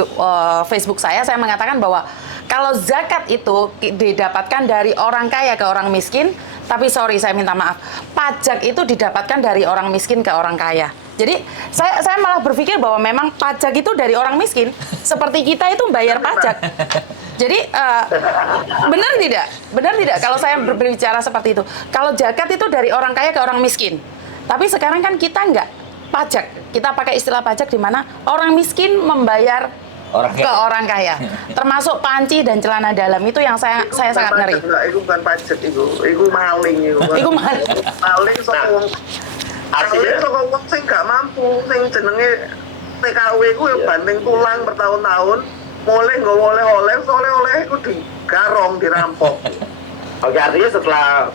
Facebook saya mengatakan bahwa kalau zakat itu didapatkan dari orang kaya ke orang miskin, tapi sorry saya minta maaf, pajak itu didapatkan dari orang miskin ke orang kaya. Jadi saya malah berpikir bahwa memang pajak itu dari orang miskin, seperti kita itu bayar pajak. Jadi benar tidak? Benar tidak kalau saya berbicara seperti itu? Kalau zakat itu dari orang kaya ke orang miskin. Tapi sekarang kan kita nggak pajak. Kita pakai istilah pajak di mana orang miskin membayar ke orang kaya. Termasuk panci dan celana dalam itu yang saya sangat ngeri. Itu bukan pajak itu maling itu. Itu maling. Maling sokong. Maling sokong sing nggak mampu, sing jenenge TKW ku yang banting tulang bertahun-tahun. Boleh nggak oleh-oleh, oleh-oleh itu digarong, dirampok. Oke, artinya setelah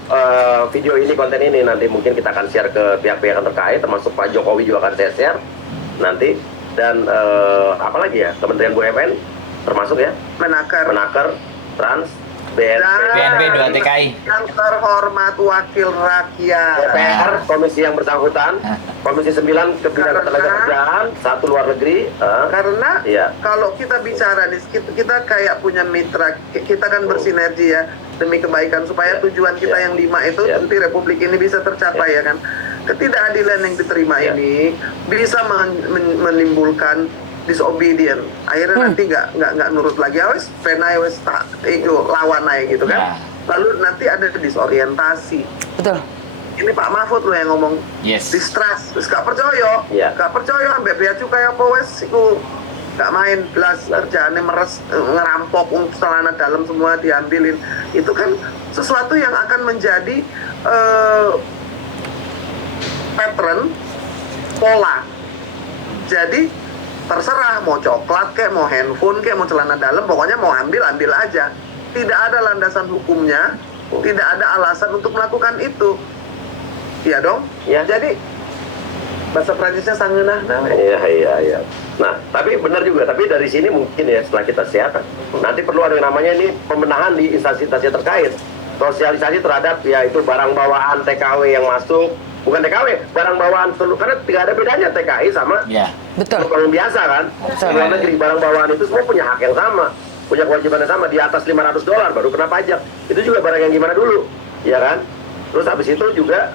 video ini, konten ini nanti mungkin kita akan share ke pihak-pihak yang terkait, termasuk Pak Jokowi juga akan saya share nanti. Dan apalagi ya, Kementerian BUMN termasuk ya, Menaker, Trans, BNP 2 TKI. Yang terhormat Wakil Rakyat, DPR, komisi yang bersangkutan, Komisi 9 Ketenagakerjaan, 1 luar negeri. Karena kalau kita bicara, kita kayak punya mitra, kita kan bersinergi ya demi kebaikan supaya tujuan kita yang 5 itu nanti Republik ini bisa tercapai ya kan. Ketidakadilan yang diterima ini bisa menimbulkan disobedient. Akhirnya nanti nggak nurut lagi. Awes penai wes tak itu lawan aja gitu kan. Lalu nanti ada disorientasi. Betul. Ini Pak Mahfud loh yang ngomong distrust, terus gak percaya, ambek bea cukai apa wes iku gak main belas kerjaannya meres ngerampok celana dalam semua diambilin. Itu kan sesuatu yang akan menjadi eh, pattern, pola. Jadi terserah mau coklat kayak, mau handphone kayak, mau celana dalam, pokoknya mau ambil aja. Tidak ada landasan hukumnya, tidak ada alasan untuk melakukan itu. Iya dong? Ya. Jadi bahasa Prancisnya sangeunah namanya. Iya. Nah, tapi benar juga. Tapi dari sini mungkin ya setelah kita sehat, nanti perlu ada yang namanya ini pembenahan di instansi-instansi terkait. Sosialisasi terhadap ya itu barang bawaan TKW yang masuk, bukan TKW, barang bawaan seluruh, karena tidak ada bedanya TKI sama Betul. orang biasa kan. Di luar negeri barang bawaan itu semua punya hak yang sama, punya kewajiban yang sama. Di atas $500 baru kena pajak. Itu juga barang yang gimana dulu, ya kan? Terus habis itu juga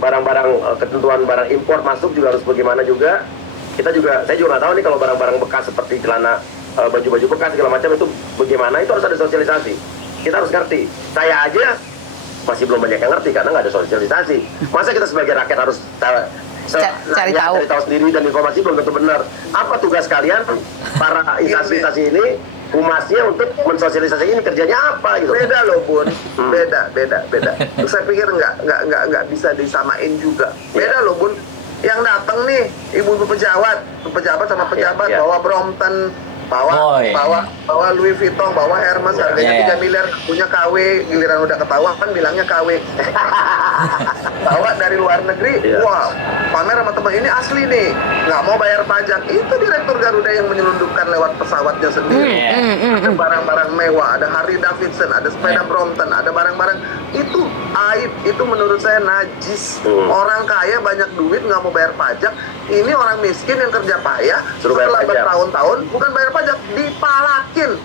barang-barang ketentuan barang impor masuk juga harus bagaimana juga. Saya juga nggak tahu nih kalau barang-barang bekas seperti celana, baju-baju bekas segala macam itu bagaimana, itu harus ada sosialisasi. Kita harus ngerti. Saya aja masih belum banyak yang ngerti karena nggak ada sosialisasi. Masa kita sebagai rakyat harus cari tahu sendiri dan informasi belum tentu benar. Apa tugas kalian para instansi ini, humasnya untuk mensosialisasi ini kerjanya apa gitu? Beda loh Bun, beda. Terus saya pikir nggak bisa disamain juga. Beda loh Bun. Yang datang nih ibu-ibu pejabat sama pejabat bawa Brompton, bawa Louis Vuitton, bawa Hermes harganya 3 miliar, punya KW, giliran udah ketahuan kan bilangnya KW. Bawa dari luar negeri, wah pamer sama teman ini asli nih, nggak mau bayar pajak. Itu direktur Garuda yang menyelundupkan lewat pesawatnya sendiri. Ada barang-barang mewah, ada Harley Davidson, ada sepeda Brompton, ada barang-barang itu aib, itu menurut saya najis. Orang kaya banyak duit nggak mau bayar pajak, ini orang miskin yang kerja payah setelah bertahun-tahun bukan bayar pajak, dipalakin.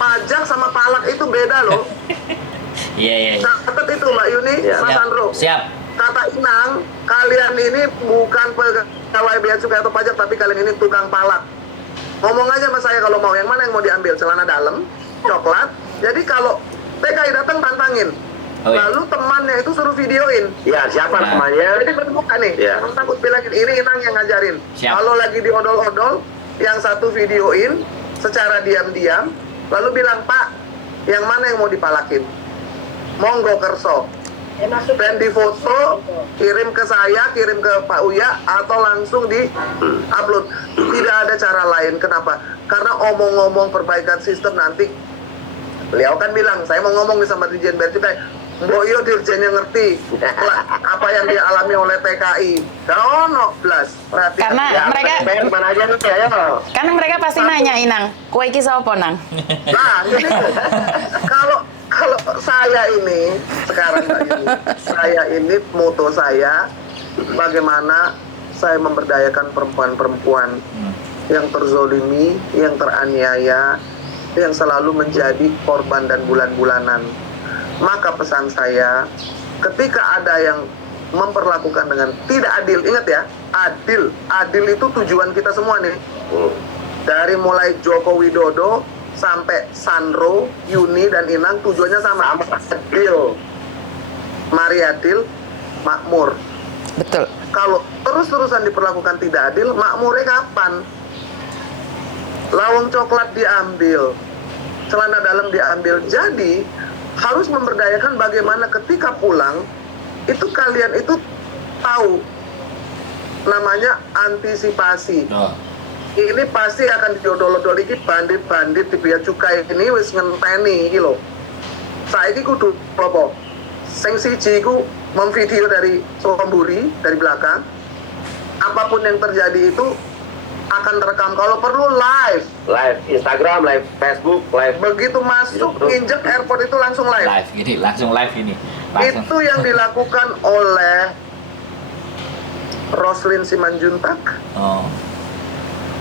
Pajak sama palak itu beda loh. Iya. Catat itu Mbak Yuni, Mas Andro. Siap. Kata Inang, kalian ini bukan pegawai bea cukai atau pajak, tapi kalian ini tukang palak. Ngomong aja sama saya kalau mau, yang mana yang mau diambil, celana dalam, coklat. Jadi kalau TKI datang tantangin. Lalu temannya itu suruh videoin. Ya, siapa namanya? Jadi berbuka nih, jangan takut bilangin, ini Inang yang ngajarin. Kalau lagi diodol-odol, yang satu videoin secara diam-diam, lalu bilang, Pak, yang mana yang mau dipalakin? Monggo kerso. Dan di foto, kirim ke saya, kirim ke Pak Uya, atau langsung di upload. Tidak ada cara lain. Kenapa? Karena omong-omong perbaikan sistem nanti, beliau kan bilang, saya mau ngomong nih sama Dirjen Bea Cukai, Mbok yo dirjennya ngerti apa yang dialami oleh TKI. Ono blas. Karena mereka mana aja nih ya. Karena mereka pasti nanya Inang, kowe iki sapa nang? Nah, ini kalau saya ini sekarang Mbak Yuni, saya ini moto saya bagaimana saya memberdayakan perempuan-perempuan yang terzolimi, yang teraniaya, yang selalu menjadi korban dan bulan-bulanan. Maka pesan saya, ketika ada yang memperlakukan dengan tidak adil, ingat ya, adil itu tujuan kita semua nih. Dari mulai Joko Widodo sampai Sandro, Yuni dan Inang tujuannya sama, adil. Mari adil, makmur. Betul. Kalau terus-terusan diperlakukan tidak adil, makmurnya kapan? Lawang coklat diambil, celana dalam diambil. Jadi harus memberdayakan bagaimana ketika pulang itu kalian itu tahu namanya antisipasi. Ini pasti akan diodol-odol iki bandit-bandit di bea cukai ini wis ngenteni iki lho. Saiki kudu apa? Sing siji iku memvideo dari Somburi dari belakang. Apapun yang terjadi itu akan terekam, kalau perlu live Instagram, live Facebook, live. Begitu masuk injek airport itu langsung live. Langsung live ini. Itu yang dilakukan oleh Roslin Simanjuntak.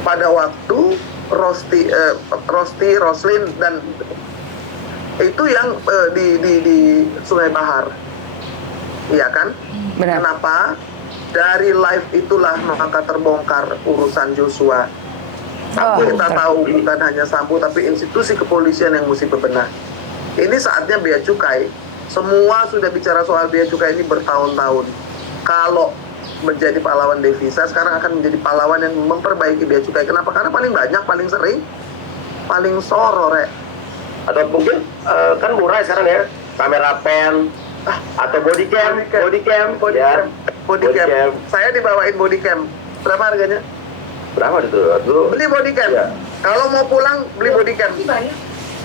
Pada waktu Roslin dan itu yang di Sungai Bahar. Iya kan? Benar. Kenapa? Dari live itulah maka terbongkar urusan Joshua. Kita tahu bukan hanya Sambo tapi institusi kepolisian yang mesti bebenah. Ini saatnya bea cukai. Semua sudah bicara soal bea cukai ini bertahun-tahun. Kalau menjadi pahlawan devisa, sekarang akan menjadi pahlawan yang memperbaiki bea cukai. Kenapa? Karena paling banyak, paling sering, paling soro, Rek. Atau mungkin kan murah sekarang ya, kamera pen, atau body cam. Body cam. Saya dibawain body cam. Berapa harganya? Berapa itu? Beli body cam. Ya. Kalau mau pulang beli body cam.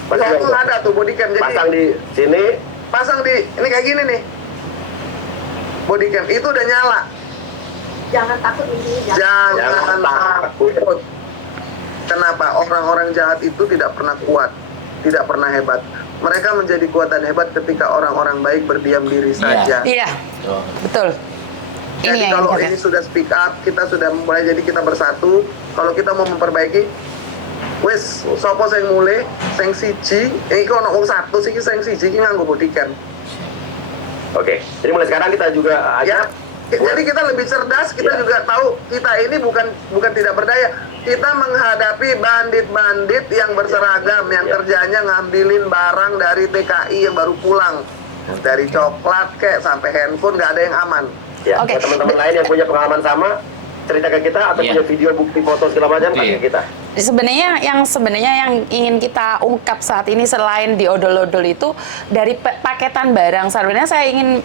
Pasang ada tuh body cam. Jadi pasang di sini. Pasang di ini kayak gini nih. Body cam itu udah nyala. Jangan takut di sini. Jangan takut. Kenapa? Orang-orang jahat itu tidak pernah kuat, tidak pernah hebat. Mereka menjadi kuat dan hebat ketika orang-orang baik berdiam diri saja. Iya, betul. Jadi yang kalau kita- ini sudah speak up, kita sudah mulai, jadi kita bersatu. Kalau kita mau memperbaiki, wes sopo sing mulai, sing siji, ini kalau ngomong satu sih, sing siji ini nganggo body cam. Oke. Jadi mulai sekarang kita juga Ya, jadi kita lebih cerdas, kita Ya. juga tahu kita ini bukan tidak berdaya. Kita menghadapi bandit-bandit yang berseragam, yang kerjanya ngambilin barang dari TKI yang baru pulang. Dari coklat kek sampai handphone, nggak ada yang aman. Ya, Oke. buat teman-teman lain yang punya pengalaman sama, cerita ke kita atau Iya. punya video, bukti, foto segala macam, Iya. kasih ke kita. Sebenarnya yang ingin kita ungkap saat ini selain diodol-odol itu dari paketan barang. Sebenarnya saya ingin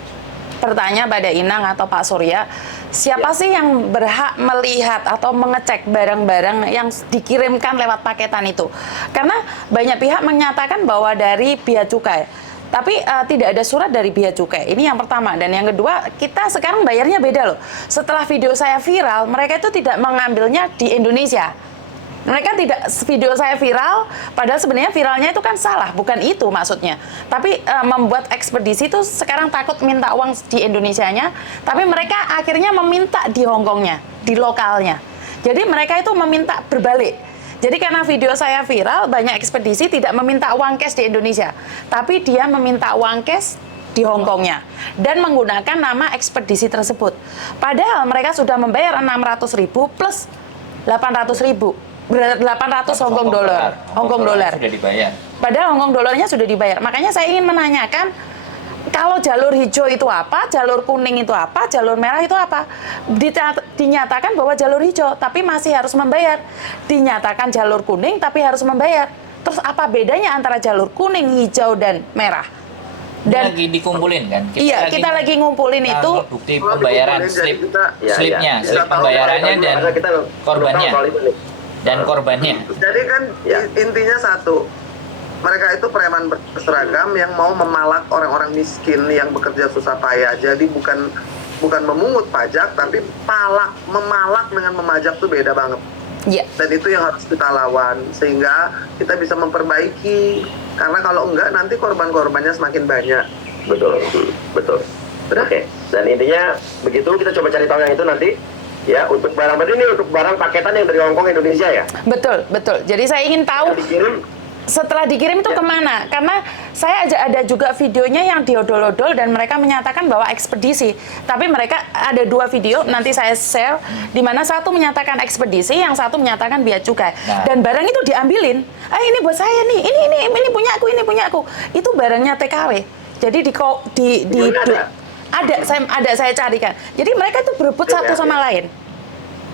bertanya pada Inang atau Pak Surya, siapa sih yang berhak melihat atau mengecek barang-barang yang dikirimkan lewat paketan itu? Karena banyak pihak menyatakan bahwa dari Bea Cukai, tapi tidak ada surat dari Bea Cukai. Ini yang pertama. Dan yang kedua, kita sekarang bayarnya beda loh. Setelah video saya viral, mereka itu tidak mengambilnya di Indonesia. Mereka tidak, video saya viral, padahal sebenarnya viralnya itu kan salah, bukan itu maksudnya. Tapi membuat ekspedisi itu sekarang takut minta uang di Indonesianya, tapi mereka akhirnya meminta di Hongkongnya, di lokalnya. Jadi mereka itu meminta berbalik. Jadi karena video saya viral, banyak ekspedisi tidak meminta uang cash di Indonesia, tapi dia meminta uang cash di Hongkongnya dan menggunakan nama ekspedisi tersebut. Padahal mereka sudah membayar 600.000 plus 800.000. 800 Hongkong dolar. Hongkong dolar. Sudah dibayar. Padahal Hongkong dolarnya sudah dibayar. Makanya saya ingin menanyakan, kalau jalur hijau itu apa, jalur kuning itu apa, jalur merah itu apa? Dinyatakan bahwa jalur hijau, tapi masih harus membayar. Dinyatakan jalur kuning, tapi harus membayar. Terus apa bedanya antara jalur kuning, hijau, dan merah? Dan lagi dikumpulin kan? Iya, kita lagi ngumpulin itu. Bukti pembayaran, slip, Ya, slipnya, ya. slip Kita tahu pembayarannya karena dan kita korbannya. tahu soal itu nih. Dan korbannya. Jadi kan Ya. intinya satu, mereka itu preman berseragam yang mau memalak orang-orang miskin yang bekerja susah payah. Jadi bukan memungut pajak, tapi memalak dengan memajak tuh beda banget. Iya. Dan itu yang harus kita lawan sehingga kita bisa memperbaiki. Karena kalau enggak nanti korban-korbannya semakin banyak. Betul, betul. Oke. Dan intinya begitu, kita coba cari tahu yang itu nanti. Ya, untuk barang ini untuk barang paketan yang dari Hongkong Indonesia ya. Betul, betul. Jadi saya ingin tahu Yang dikirim. setelah dikirim itu Ya. kemana? Karena saya ada juga videonya yang diodol-odol dan mereka menyatakan bahwa ekspedisi. Tapi mereka ada dua video, nanti saya share, di mana satu menyatakan ekspedisi, yang satu menyatakan Bea Cukai. Nah. Dan barang itu diambilin. Ini buat saya nih, ini punya aku, ini punya aku. Itu barangnya TKW. Jadi Videonya ada saya carikan. Jadi mereka itu berebut satu sama lain.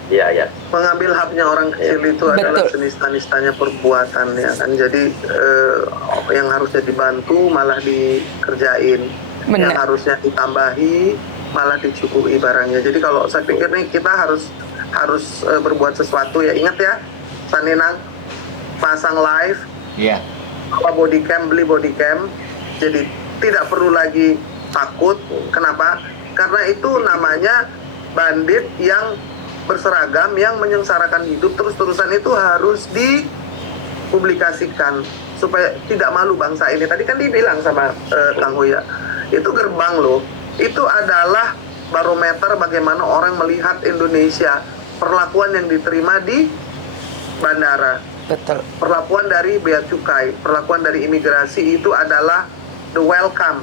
Iya, ya. Mengambil haknya orang kecil itu adalah Betul. senista-nistanya perbuatan ya kan. Jadi yang harusnya dibantu malah dikerjain. Benar. Yang harusnya ditambahi malah dicukui barangnya. Jadi kalau saya pikir nih kita harus berbuat sesuatu ya. Ingat ya, Saninang pasang live, Iya. body cam, beli body cam. Jadi tidak perlu lagi takut. Kenapa? Karena itu namanya bandit yang berseragam yang menyengsarakan hidup terus-terusan. Itu harus dipublikasikan supaya tidak malu bangsa ini. Tadi kan dibilang sama Kang Hoya, itu gerbang loh. Itu adalah barometer bagaimana orang melihat Indonesia, perlakuan yang diterima di bandara, Betul. perlakuan dari Bea Cukai, perlakuan dari imigrasi itu adalah the welcome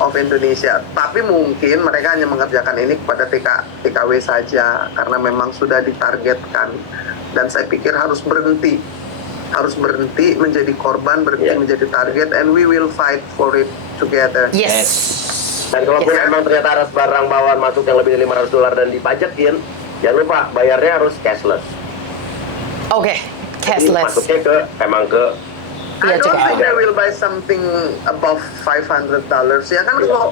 of Indonesia. Tapi mungkin mereka hanya mengerjakan ini kepada TKW saja karena memang sudah ditargetkan. Dan saya pikir harus berhenti menjadi korban, berhenti menjadi target, and we will fight for it together. Yes. Dan kalaupun Yes. emang ternyata ada barang bawaan masuk yang lebih dari $500 dan dipajakin, jangan lupa bayarnya harus cashless. Oke, Jadi cashless. masuknya ke I Bea don't cukai. think they will buy something above $500 ya kan. Kalau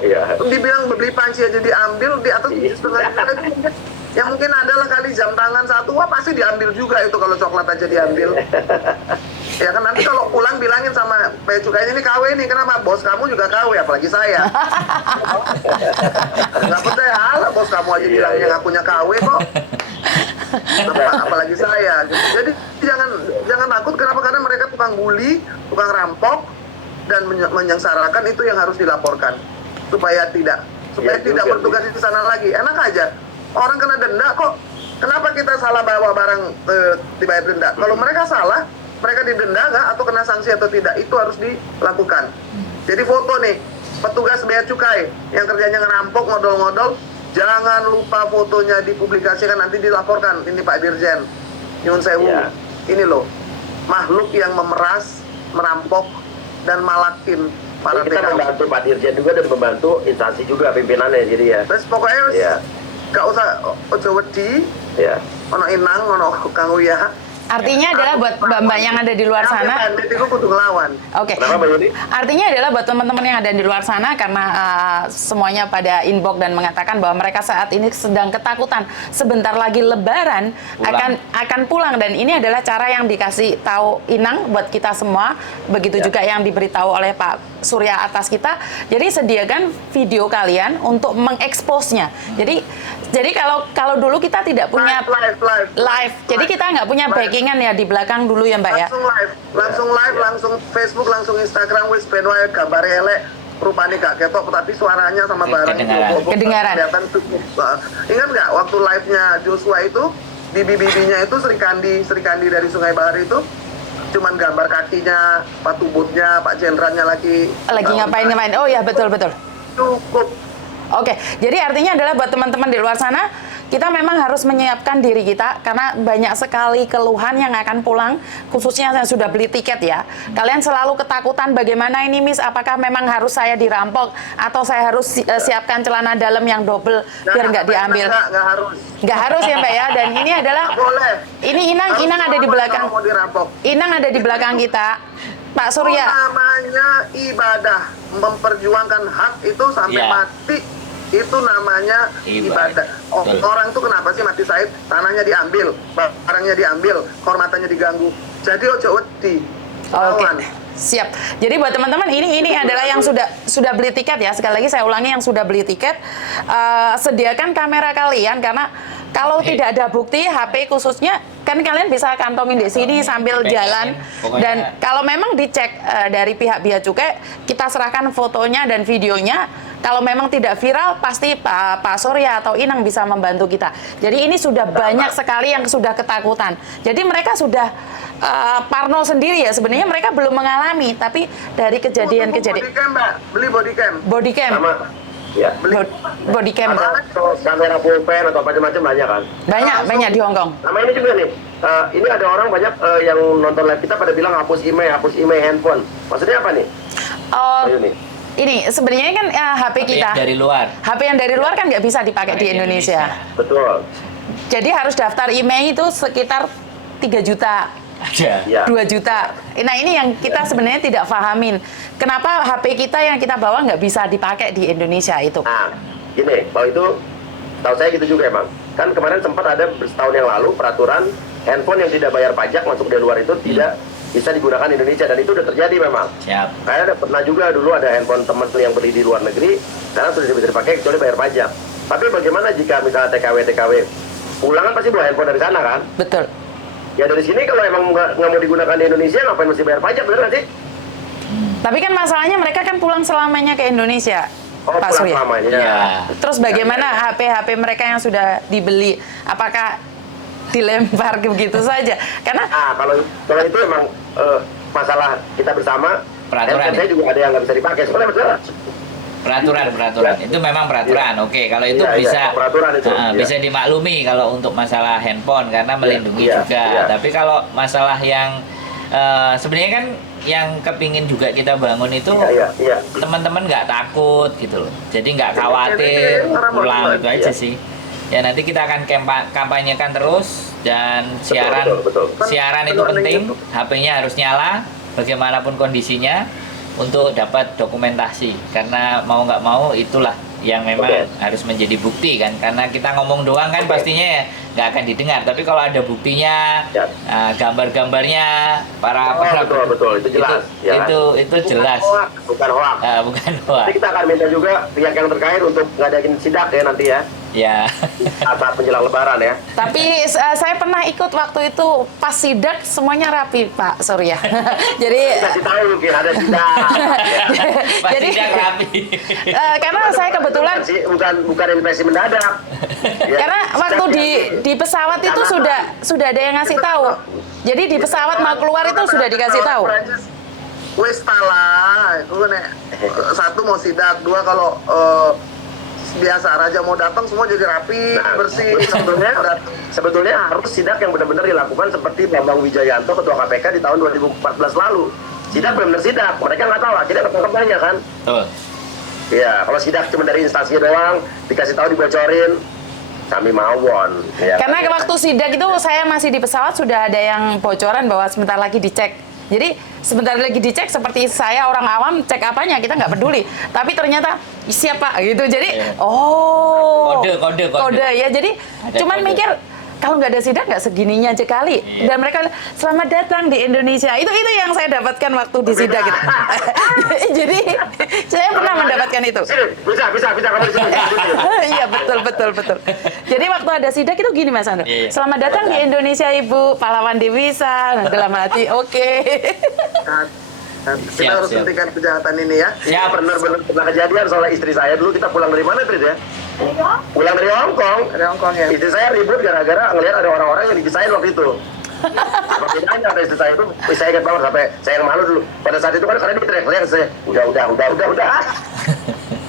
dibilang beli panci aja diambil di atas 7,5 juta itu mungkin, yang mungkin adalah kali jam tangan satu, wah pasti diambil juga itu kalau coklat aja diambil. Ya kan nanti kalau pulang bilangin sama bea cukainya, ini KW nih, kenapa? Bos kamu juga KW, apalagi saya. Nggak percaya, alah bos kamu aja bilangnya ngakunya KW kok. Apalagi saya gitu. Jadi jangan takut, kenapa? Karena mereka tukang bully, tukang rampok, dan menyengsarakan, itu yang harus dilaporkan supaya tidak bertugas di sana lagi. Enak aja, orang kena denda kok, kenapa kita salah bawa barang dibayar denda? Kalau mereka salah, mereka didenda nggak atau kena sanksi atau tidak, itu harus dilakukan. Jadi foto nih, petugas bea cukai yang kerjanya ngerampok, ngodol-ngodol, jangan lupa fotonya dipublikasikan, nanti dilaporkan. Ini Pak Dirjen, nyun sewu, ini loh, makhluk yang memeras, merampok, dan malakin para kita TKW. membantu Pak Dirjen juga dan membantu instansi juga pimpinannya, jadi ya. Terus pokoknya gak usah ojo wedi, ono Inang, ono Kang Uya. Artinya adalah buat mbak-mbak yang ada di luar sana. Itu kudu ngelawan. Oke. Kenapa Mbak Yuni? Artinya adalah buat teman-teman yang ada di luar sana, karena semuanya pada inbox dan mengatakan bahwa mereka saat ini sedang ketakutan sebentar lagi Lebaran akan pulang, dan ini adalah cara yang dikasih tahu Inang buat kita semua, begitu juga yang diberitahu oleh Pak Surya atas kita. Jadi sediakan video kalian untuk mengeksposnya. Jadi kalau dulu kita tidak punya live. Jadi kita nggak punya backingan ya di belakang dulu ya Mbak ya. Langsung live, langsung Facebook, langsung Instagram, wis ben wae gambar elek, rupanya gak ketok, tapi suaranya sama barang Kedengaran. kelihatan cukup. Ingat nggak waktu live-nya Joshua itu, bibi-bibinya itu Sri Kandi dari Sungai Bahar itu, cuman gambar kakinya, sepatu bootnya, Pak Jenderalnya lagi ngapain. Oh ya, betul. Cukup. Oke, jadi artinya adalah buat teman-teman di luar sana, kita memang harus menyiapkan diri kita, karena banyak sekali keluhan yang akan pulang, khususnya yang sudah beli tiket ya. Kalian selalu ketakutan, bagaimana ini Miss, apakah memang harus saya dirampok, atau saya harus siapkan celana dalam yang double biar nggak diambil. Nggak harus ya Mbak ya, dan ini adalah, ini Inang ada di belakang, Inang ada di belakang kita, Pak Surya. Namanya ibadah, memperjuangkan hak itu sampai mati. Itu namanya ibadah. Orang tuh kenapa sih mati syahid? Tanahnya diambil, barangnya diambil, kehormatannya diganggu. Jadi ojo wedi. Oke, siap. Jadi buat teman-teman, ini adalah yang sudah beli tiket ya. Sekali lagi saya ulangi, yang sudah beli tiket, sediakan kamera kalian, karena kalau tidak ada bukti HP khususnya, kan kalian bisa kantongin di sini sambil jalan. Dan kalau memang dicek dari pihak Bea Cukai, kita serahkan fotonya dan videonya. Kalau memang tidak viral, pasti Pak Surya atau Inang bisa membantu kita. Jadi ini sudah banyak sekali yang sudah ketakutan. Jadi mereka sudah parno sendiri ya. Sebenarnya mereka belum mengalami, tapi dari kejadian-kejadian. Bodycam Mbak, beli bodycam. Bodycam. Sama, ya. Bodycam. Kamera pulpen atau macam-macam banyak kan? Banyak di Hong Kong. Sama ini juga nih, ini ada orang banyak yang nonton live kita pada bilang hapus email handphone. Maksudnya apa nih? Ayo nih. Ini sebenarnya kan HP kita. Yang dari luar. HP yang dari luar kan nggak bisa dipakai di Indonesia. Betul. Jadi harus daftar email itu sekitar 3 juta. Ya. 2 juta. Nah ini yang kita sebenarnya tidak pahamin. Kenapa HP kita yang kita bawa nggak bisa dipakai di Indonesia itu? Nah, gini, kalau itu tahu saya gitu juga emang. Kan kemarin sempat ada setahun yang lalu peraturan handphone yang tidak bayar pajak masuk dari luar itu tidak bisa digunakan di Indonesia, dan itu udah terjadi memang. Siap. Kayak pernah juga dulu ada handphone teman yang beli di luar negeri, sekarang sudah bisa dipakai kecuali bayar pajak. Tapi bagaimana jika misalnya TKW pulang kan pasti bawa handphone dari sana kan? Betul. Ya dari sini kalau emang nggak mau digunakan di Indonesia, ngapain mesti bayar pajak, bener nggak sih? Tapi kan masalahnya mereka kan pulang selamanya ke Indonesia, Oh, Pak pulang Surya. selamanya. Ya. Terus bagaimana HP mereka yang sudah dibeli? Apakah dilempar begitu saja? Karena Kalau itu emang masalah kita bersama. Peraturan. Handphone saya juga ada yang nggak bisa dipakai, soalnya masalah. Peraturan itu memang peraturan. Oke, kalau itu Iya, bisa peraturan itu. bisa dimaklumi kalau untuk masalah handphone karena melindungi juga. Tapi kalau masalah yang sebenarnya kan yang kepingin juga kita bangun itu teman-teman nggak takut gitu loh. Jadi nggak khawatir pulang itu aja sih. Ya nanti kita akan kampanyekan terus, dan siaran Betul. siaran itu penting. HP-nya harus nyala. bagaimanapun kondisinya untuk dapat dokumentasi, karena mau nggak mau itulah yang memang harus menjadi bukti kan, karena kita ngomong doang kan pastinya ya nggak akan didengar, tapi kalau ada buktinya, gambar-gambarnya para betul itu jelas itu jelas, bukan hoax. Bukan hoax. Nanti kita akan minta juga pihak yang terkait untuk ngadain sidak ya nanti ya. Ya. Saat menjelang Lebaran ya. Tapi saya pernah ikut waktu itu pas sidak semuanya rapi Pak Surya. Jadi Kasih tahu mungkin ada sidak. Pasti Jadi- tidak rapi. karena saya kebetulan bukan investasi mendadak. Ya. karena waktu di pesawat itu sudah ada yang ngasih tahu. Jadi di pesawat mau keluar itu sudah dikasih tahu. Wes lah, itu nek satu mau sidak, dua kalau biasa raja mau datang semua jadi rapi, bersih. Sebetulnya harus sidak yang benar-benar dilakukan seperti Bambang Wijayanto ketua KPK di tahun 2014 lalu. Sidak benar-benar sidak, mereka nggak tahu, akhirnya ketangkep banyak kan. Betul. Iya, kalau sidak cuma dari instansi doang, dikasih tahu dibocorin, kami mawon. Ya. Karena waktu sidak itu saya masih di pesawat sudah ada yang bocoran bahwa sebentar lagi dicek. Jadi sebentar lagi dicek seperti saya orang awam cek apanya kita nggak peduli. Tapi ternyata siapa gitu. Jadi kode ya. Jadi Ada cuman kode. mikir kalau nggak ada sidak nggak segininya aja kali. Dan mereka selamat datang di Indonesia. Itu yang saya dapatkan waktu di sidak gitu. Jadi saya pernah mendapatkan itu. Sini, bisa kamu di sini. Iya betul. Jadi waktu ada sidak itu gini Mas Andro. Iya. Selamat datang di Indonesia Ibu, pahlawan Devisa. Nah, dalam hati oke. Kita Siap, harus siap. hentikan kejahatan ini ya. Ya benar-benar pernah kejadian soal istri saya dulu, kita pulang dari mana Trid ya? Pulang dari Hong Kong. Dari Hong Kong ya. Istri saya ribut gara-gara ngelihat ada orang-orang yang dipisahin waktu itu. Apa bedanya ada istri saya itu? Saya ingat banget sampai saya yang malu dulu. Pada saat itu kan karena dia teriak-teriak saya, udah.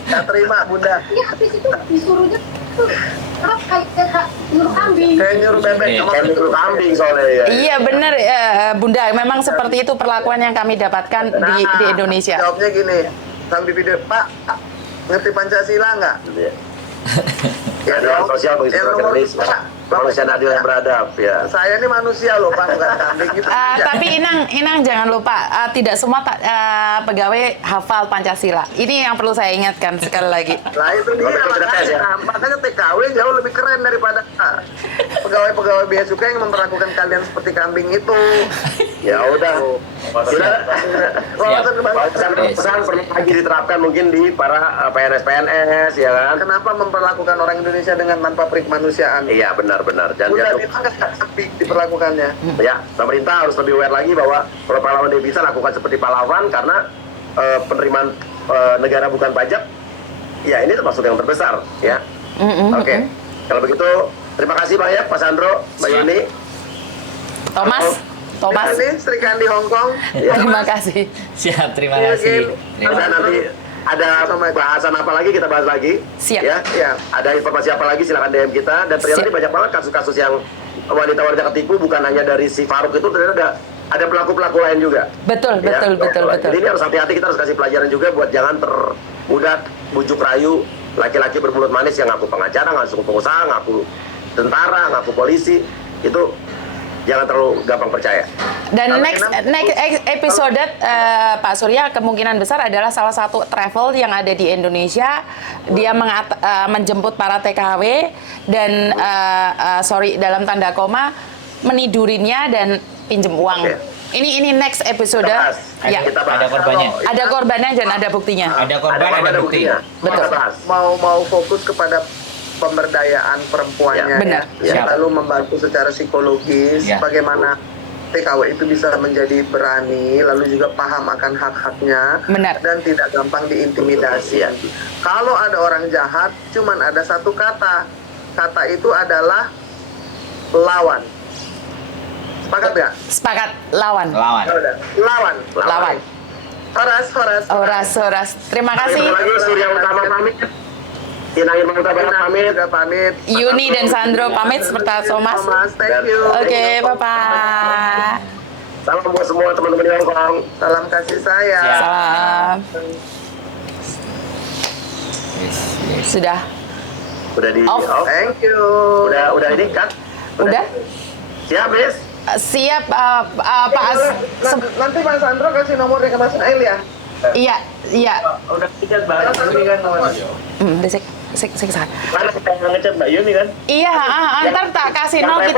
Nggak terima Bunda. Iya, habis itu disuruhnya tuh kerap kayak nyuruh kambing. Kayak nyuruh bebek Iya. sama Kayak mikro kambing soalnya ya. Iya benar Bunda, memang seperti itu perlakuan yang kami dapatkan di Indonesia. Jawabnya gini, sambil video, Pak, ngerti Pancasila nggak? Ya, dalam sosial begitu Yang nomor organisme. dua, Kemanusiaan adil yang beradab ya. Saya ini manusia loh Pak, bukan kambing gitu. aja. Tapi Inang jangan lupa tidak semua pegawai hafal Pancasila. Ini yang perlu saya ingatkan sekali lagi. Lah itu dia, Kalau kita tes ya. makanya TKW jauh lebih keren daripada pegawai-pegawai bea cukai yang memperlakukan kalian seperti kambing itu. Ya udah. Sudah. Wawasan kebangsaan. Pesan perlu lagi diterapkan mungkin di para PNS ya kan. Kenapa memperlakukan orang Indonesia dengan tanpa perikemanusiaan? Iya benar. Dan Udah jatuh. itu nggak sepi diperlakukannya. Ya, pemerintah harus lebih aware lagi bahwa kalau pahlawan devisa lakukan seperti pahlawan karena penerimaan negara bukan pajak. Ya ini termasuk yang terbesar ya. Oke. Kalau begitu terima kasih banyak Pak Sandro, Mbak Siap. Yuni. Thomas, Ini Sri Kandi Hong Kong. terima kasih. Siap, terima Iya, kasih. Gil. Terima Dan nanti ada bahasan apa lagi kita bahas lagi. Siap. Ya. Ada informasi apa lagi silakan DM kita. Dan ternyata Siap. ini banyak banget kasus-kasus yang wanita-wanita ketipu, bukan hanya dari si Faruk itu, ternyata ada pelaku-pelaku lain juga. Betul. Jadi ini harus hati-hati, kita harus kasih pelajaran juga buat jangan termudah bujuk rayu laki-laki bermulut manis yang ngaku pengacara, ngaku pengusaha, ngaku tentara, ngaku polisi. Itu jangan terlalu gampang percaya. Dan Kalau next Inang- episode Pak Surya kemungkinan besar adalah salah satu travel yang ada di Indonesia. Dia menjemput para TKW dan dalam tanda koma menidurinnya dan pinjem uang. Oke. Ini next episode. Kita bahas. Ya. Kita bahas. Ada korbannya. Ada korbannya dan ada buktinya. Ada korban, ada bukti. buktinya. Betul. Kita bahas. Mau fokus kepada pemberdayaan perempuannya Ya, benar. ya. Siap. Lalu membantu secara psikologis Ya. bagaimana TKW itu bisa menjadi berani lalu juga paham akan hak-haknya Benar. dan tidak gampang diintimidasi. Kalau ada orang jahat cuman ada satu kata itu adalah lawan. Sepakat nggak? Sepakat, lawan. Lawan. Ya udah. Lawan. Horas. Terima kasih. Lagi Surya Utama pamit. Inangin Bang Utama pamit. Sudah pamit. Yuni dan Sandro pamit serta Thomas. Thank you. Oke, Bapak. Salam buat semua teman-teman di Hong Kong. Salam kasih sayang. Siap. Salam. Yes. Sudah. Udah di Off. off. Thank you. Udah ini kan? Udah? Siap, Miss. Siap, Pak Nanti Mas Sandro kasih nomornya ke Mas Nail ya. Iya, iya. Udah tiket Mbak Yuni kan namanya. Udah saya kesana. Mana kita ngechat Mbak Yuni kan? Iya, ntar tak kasih no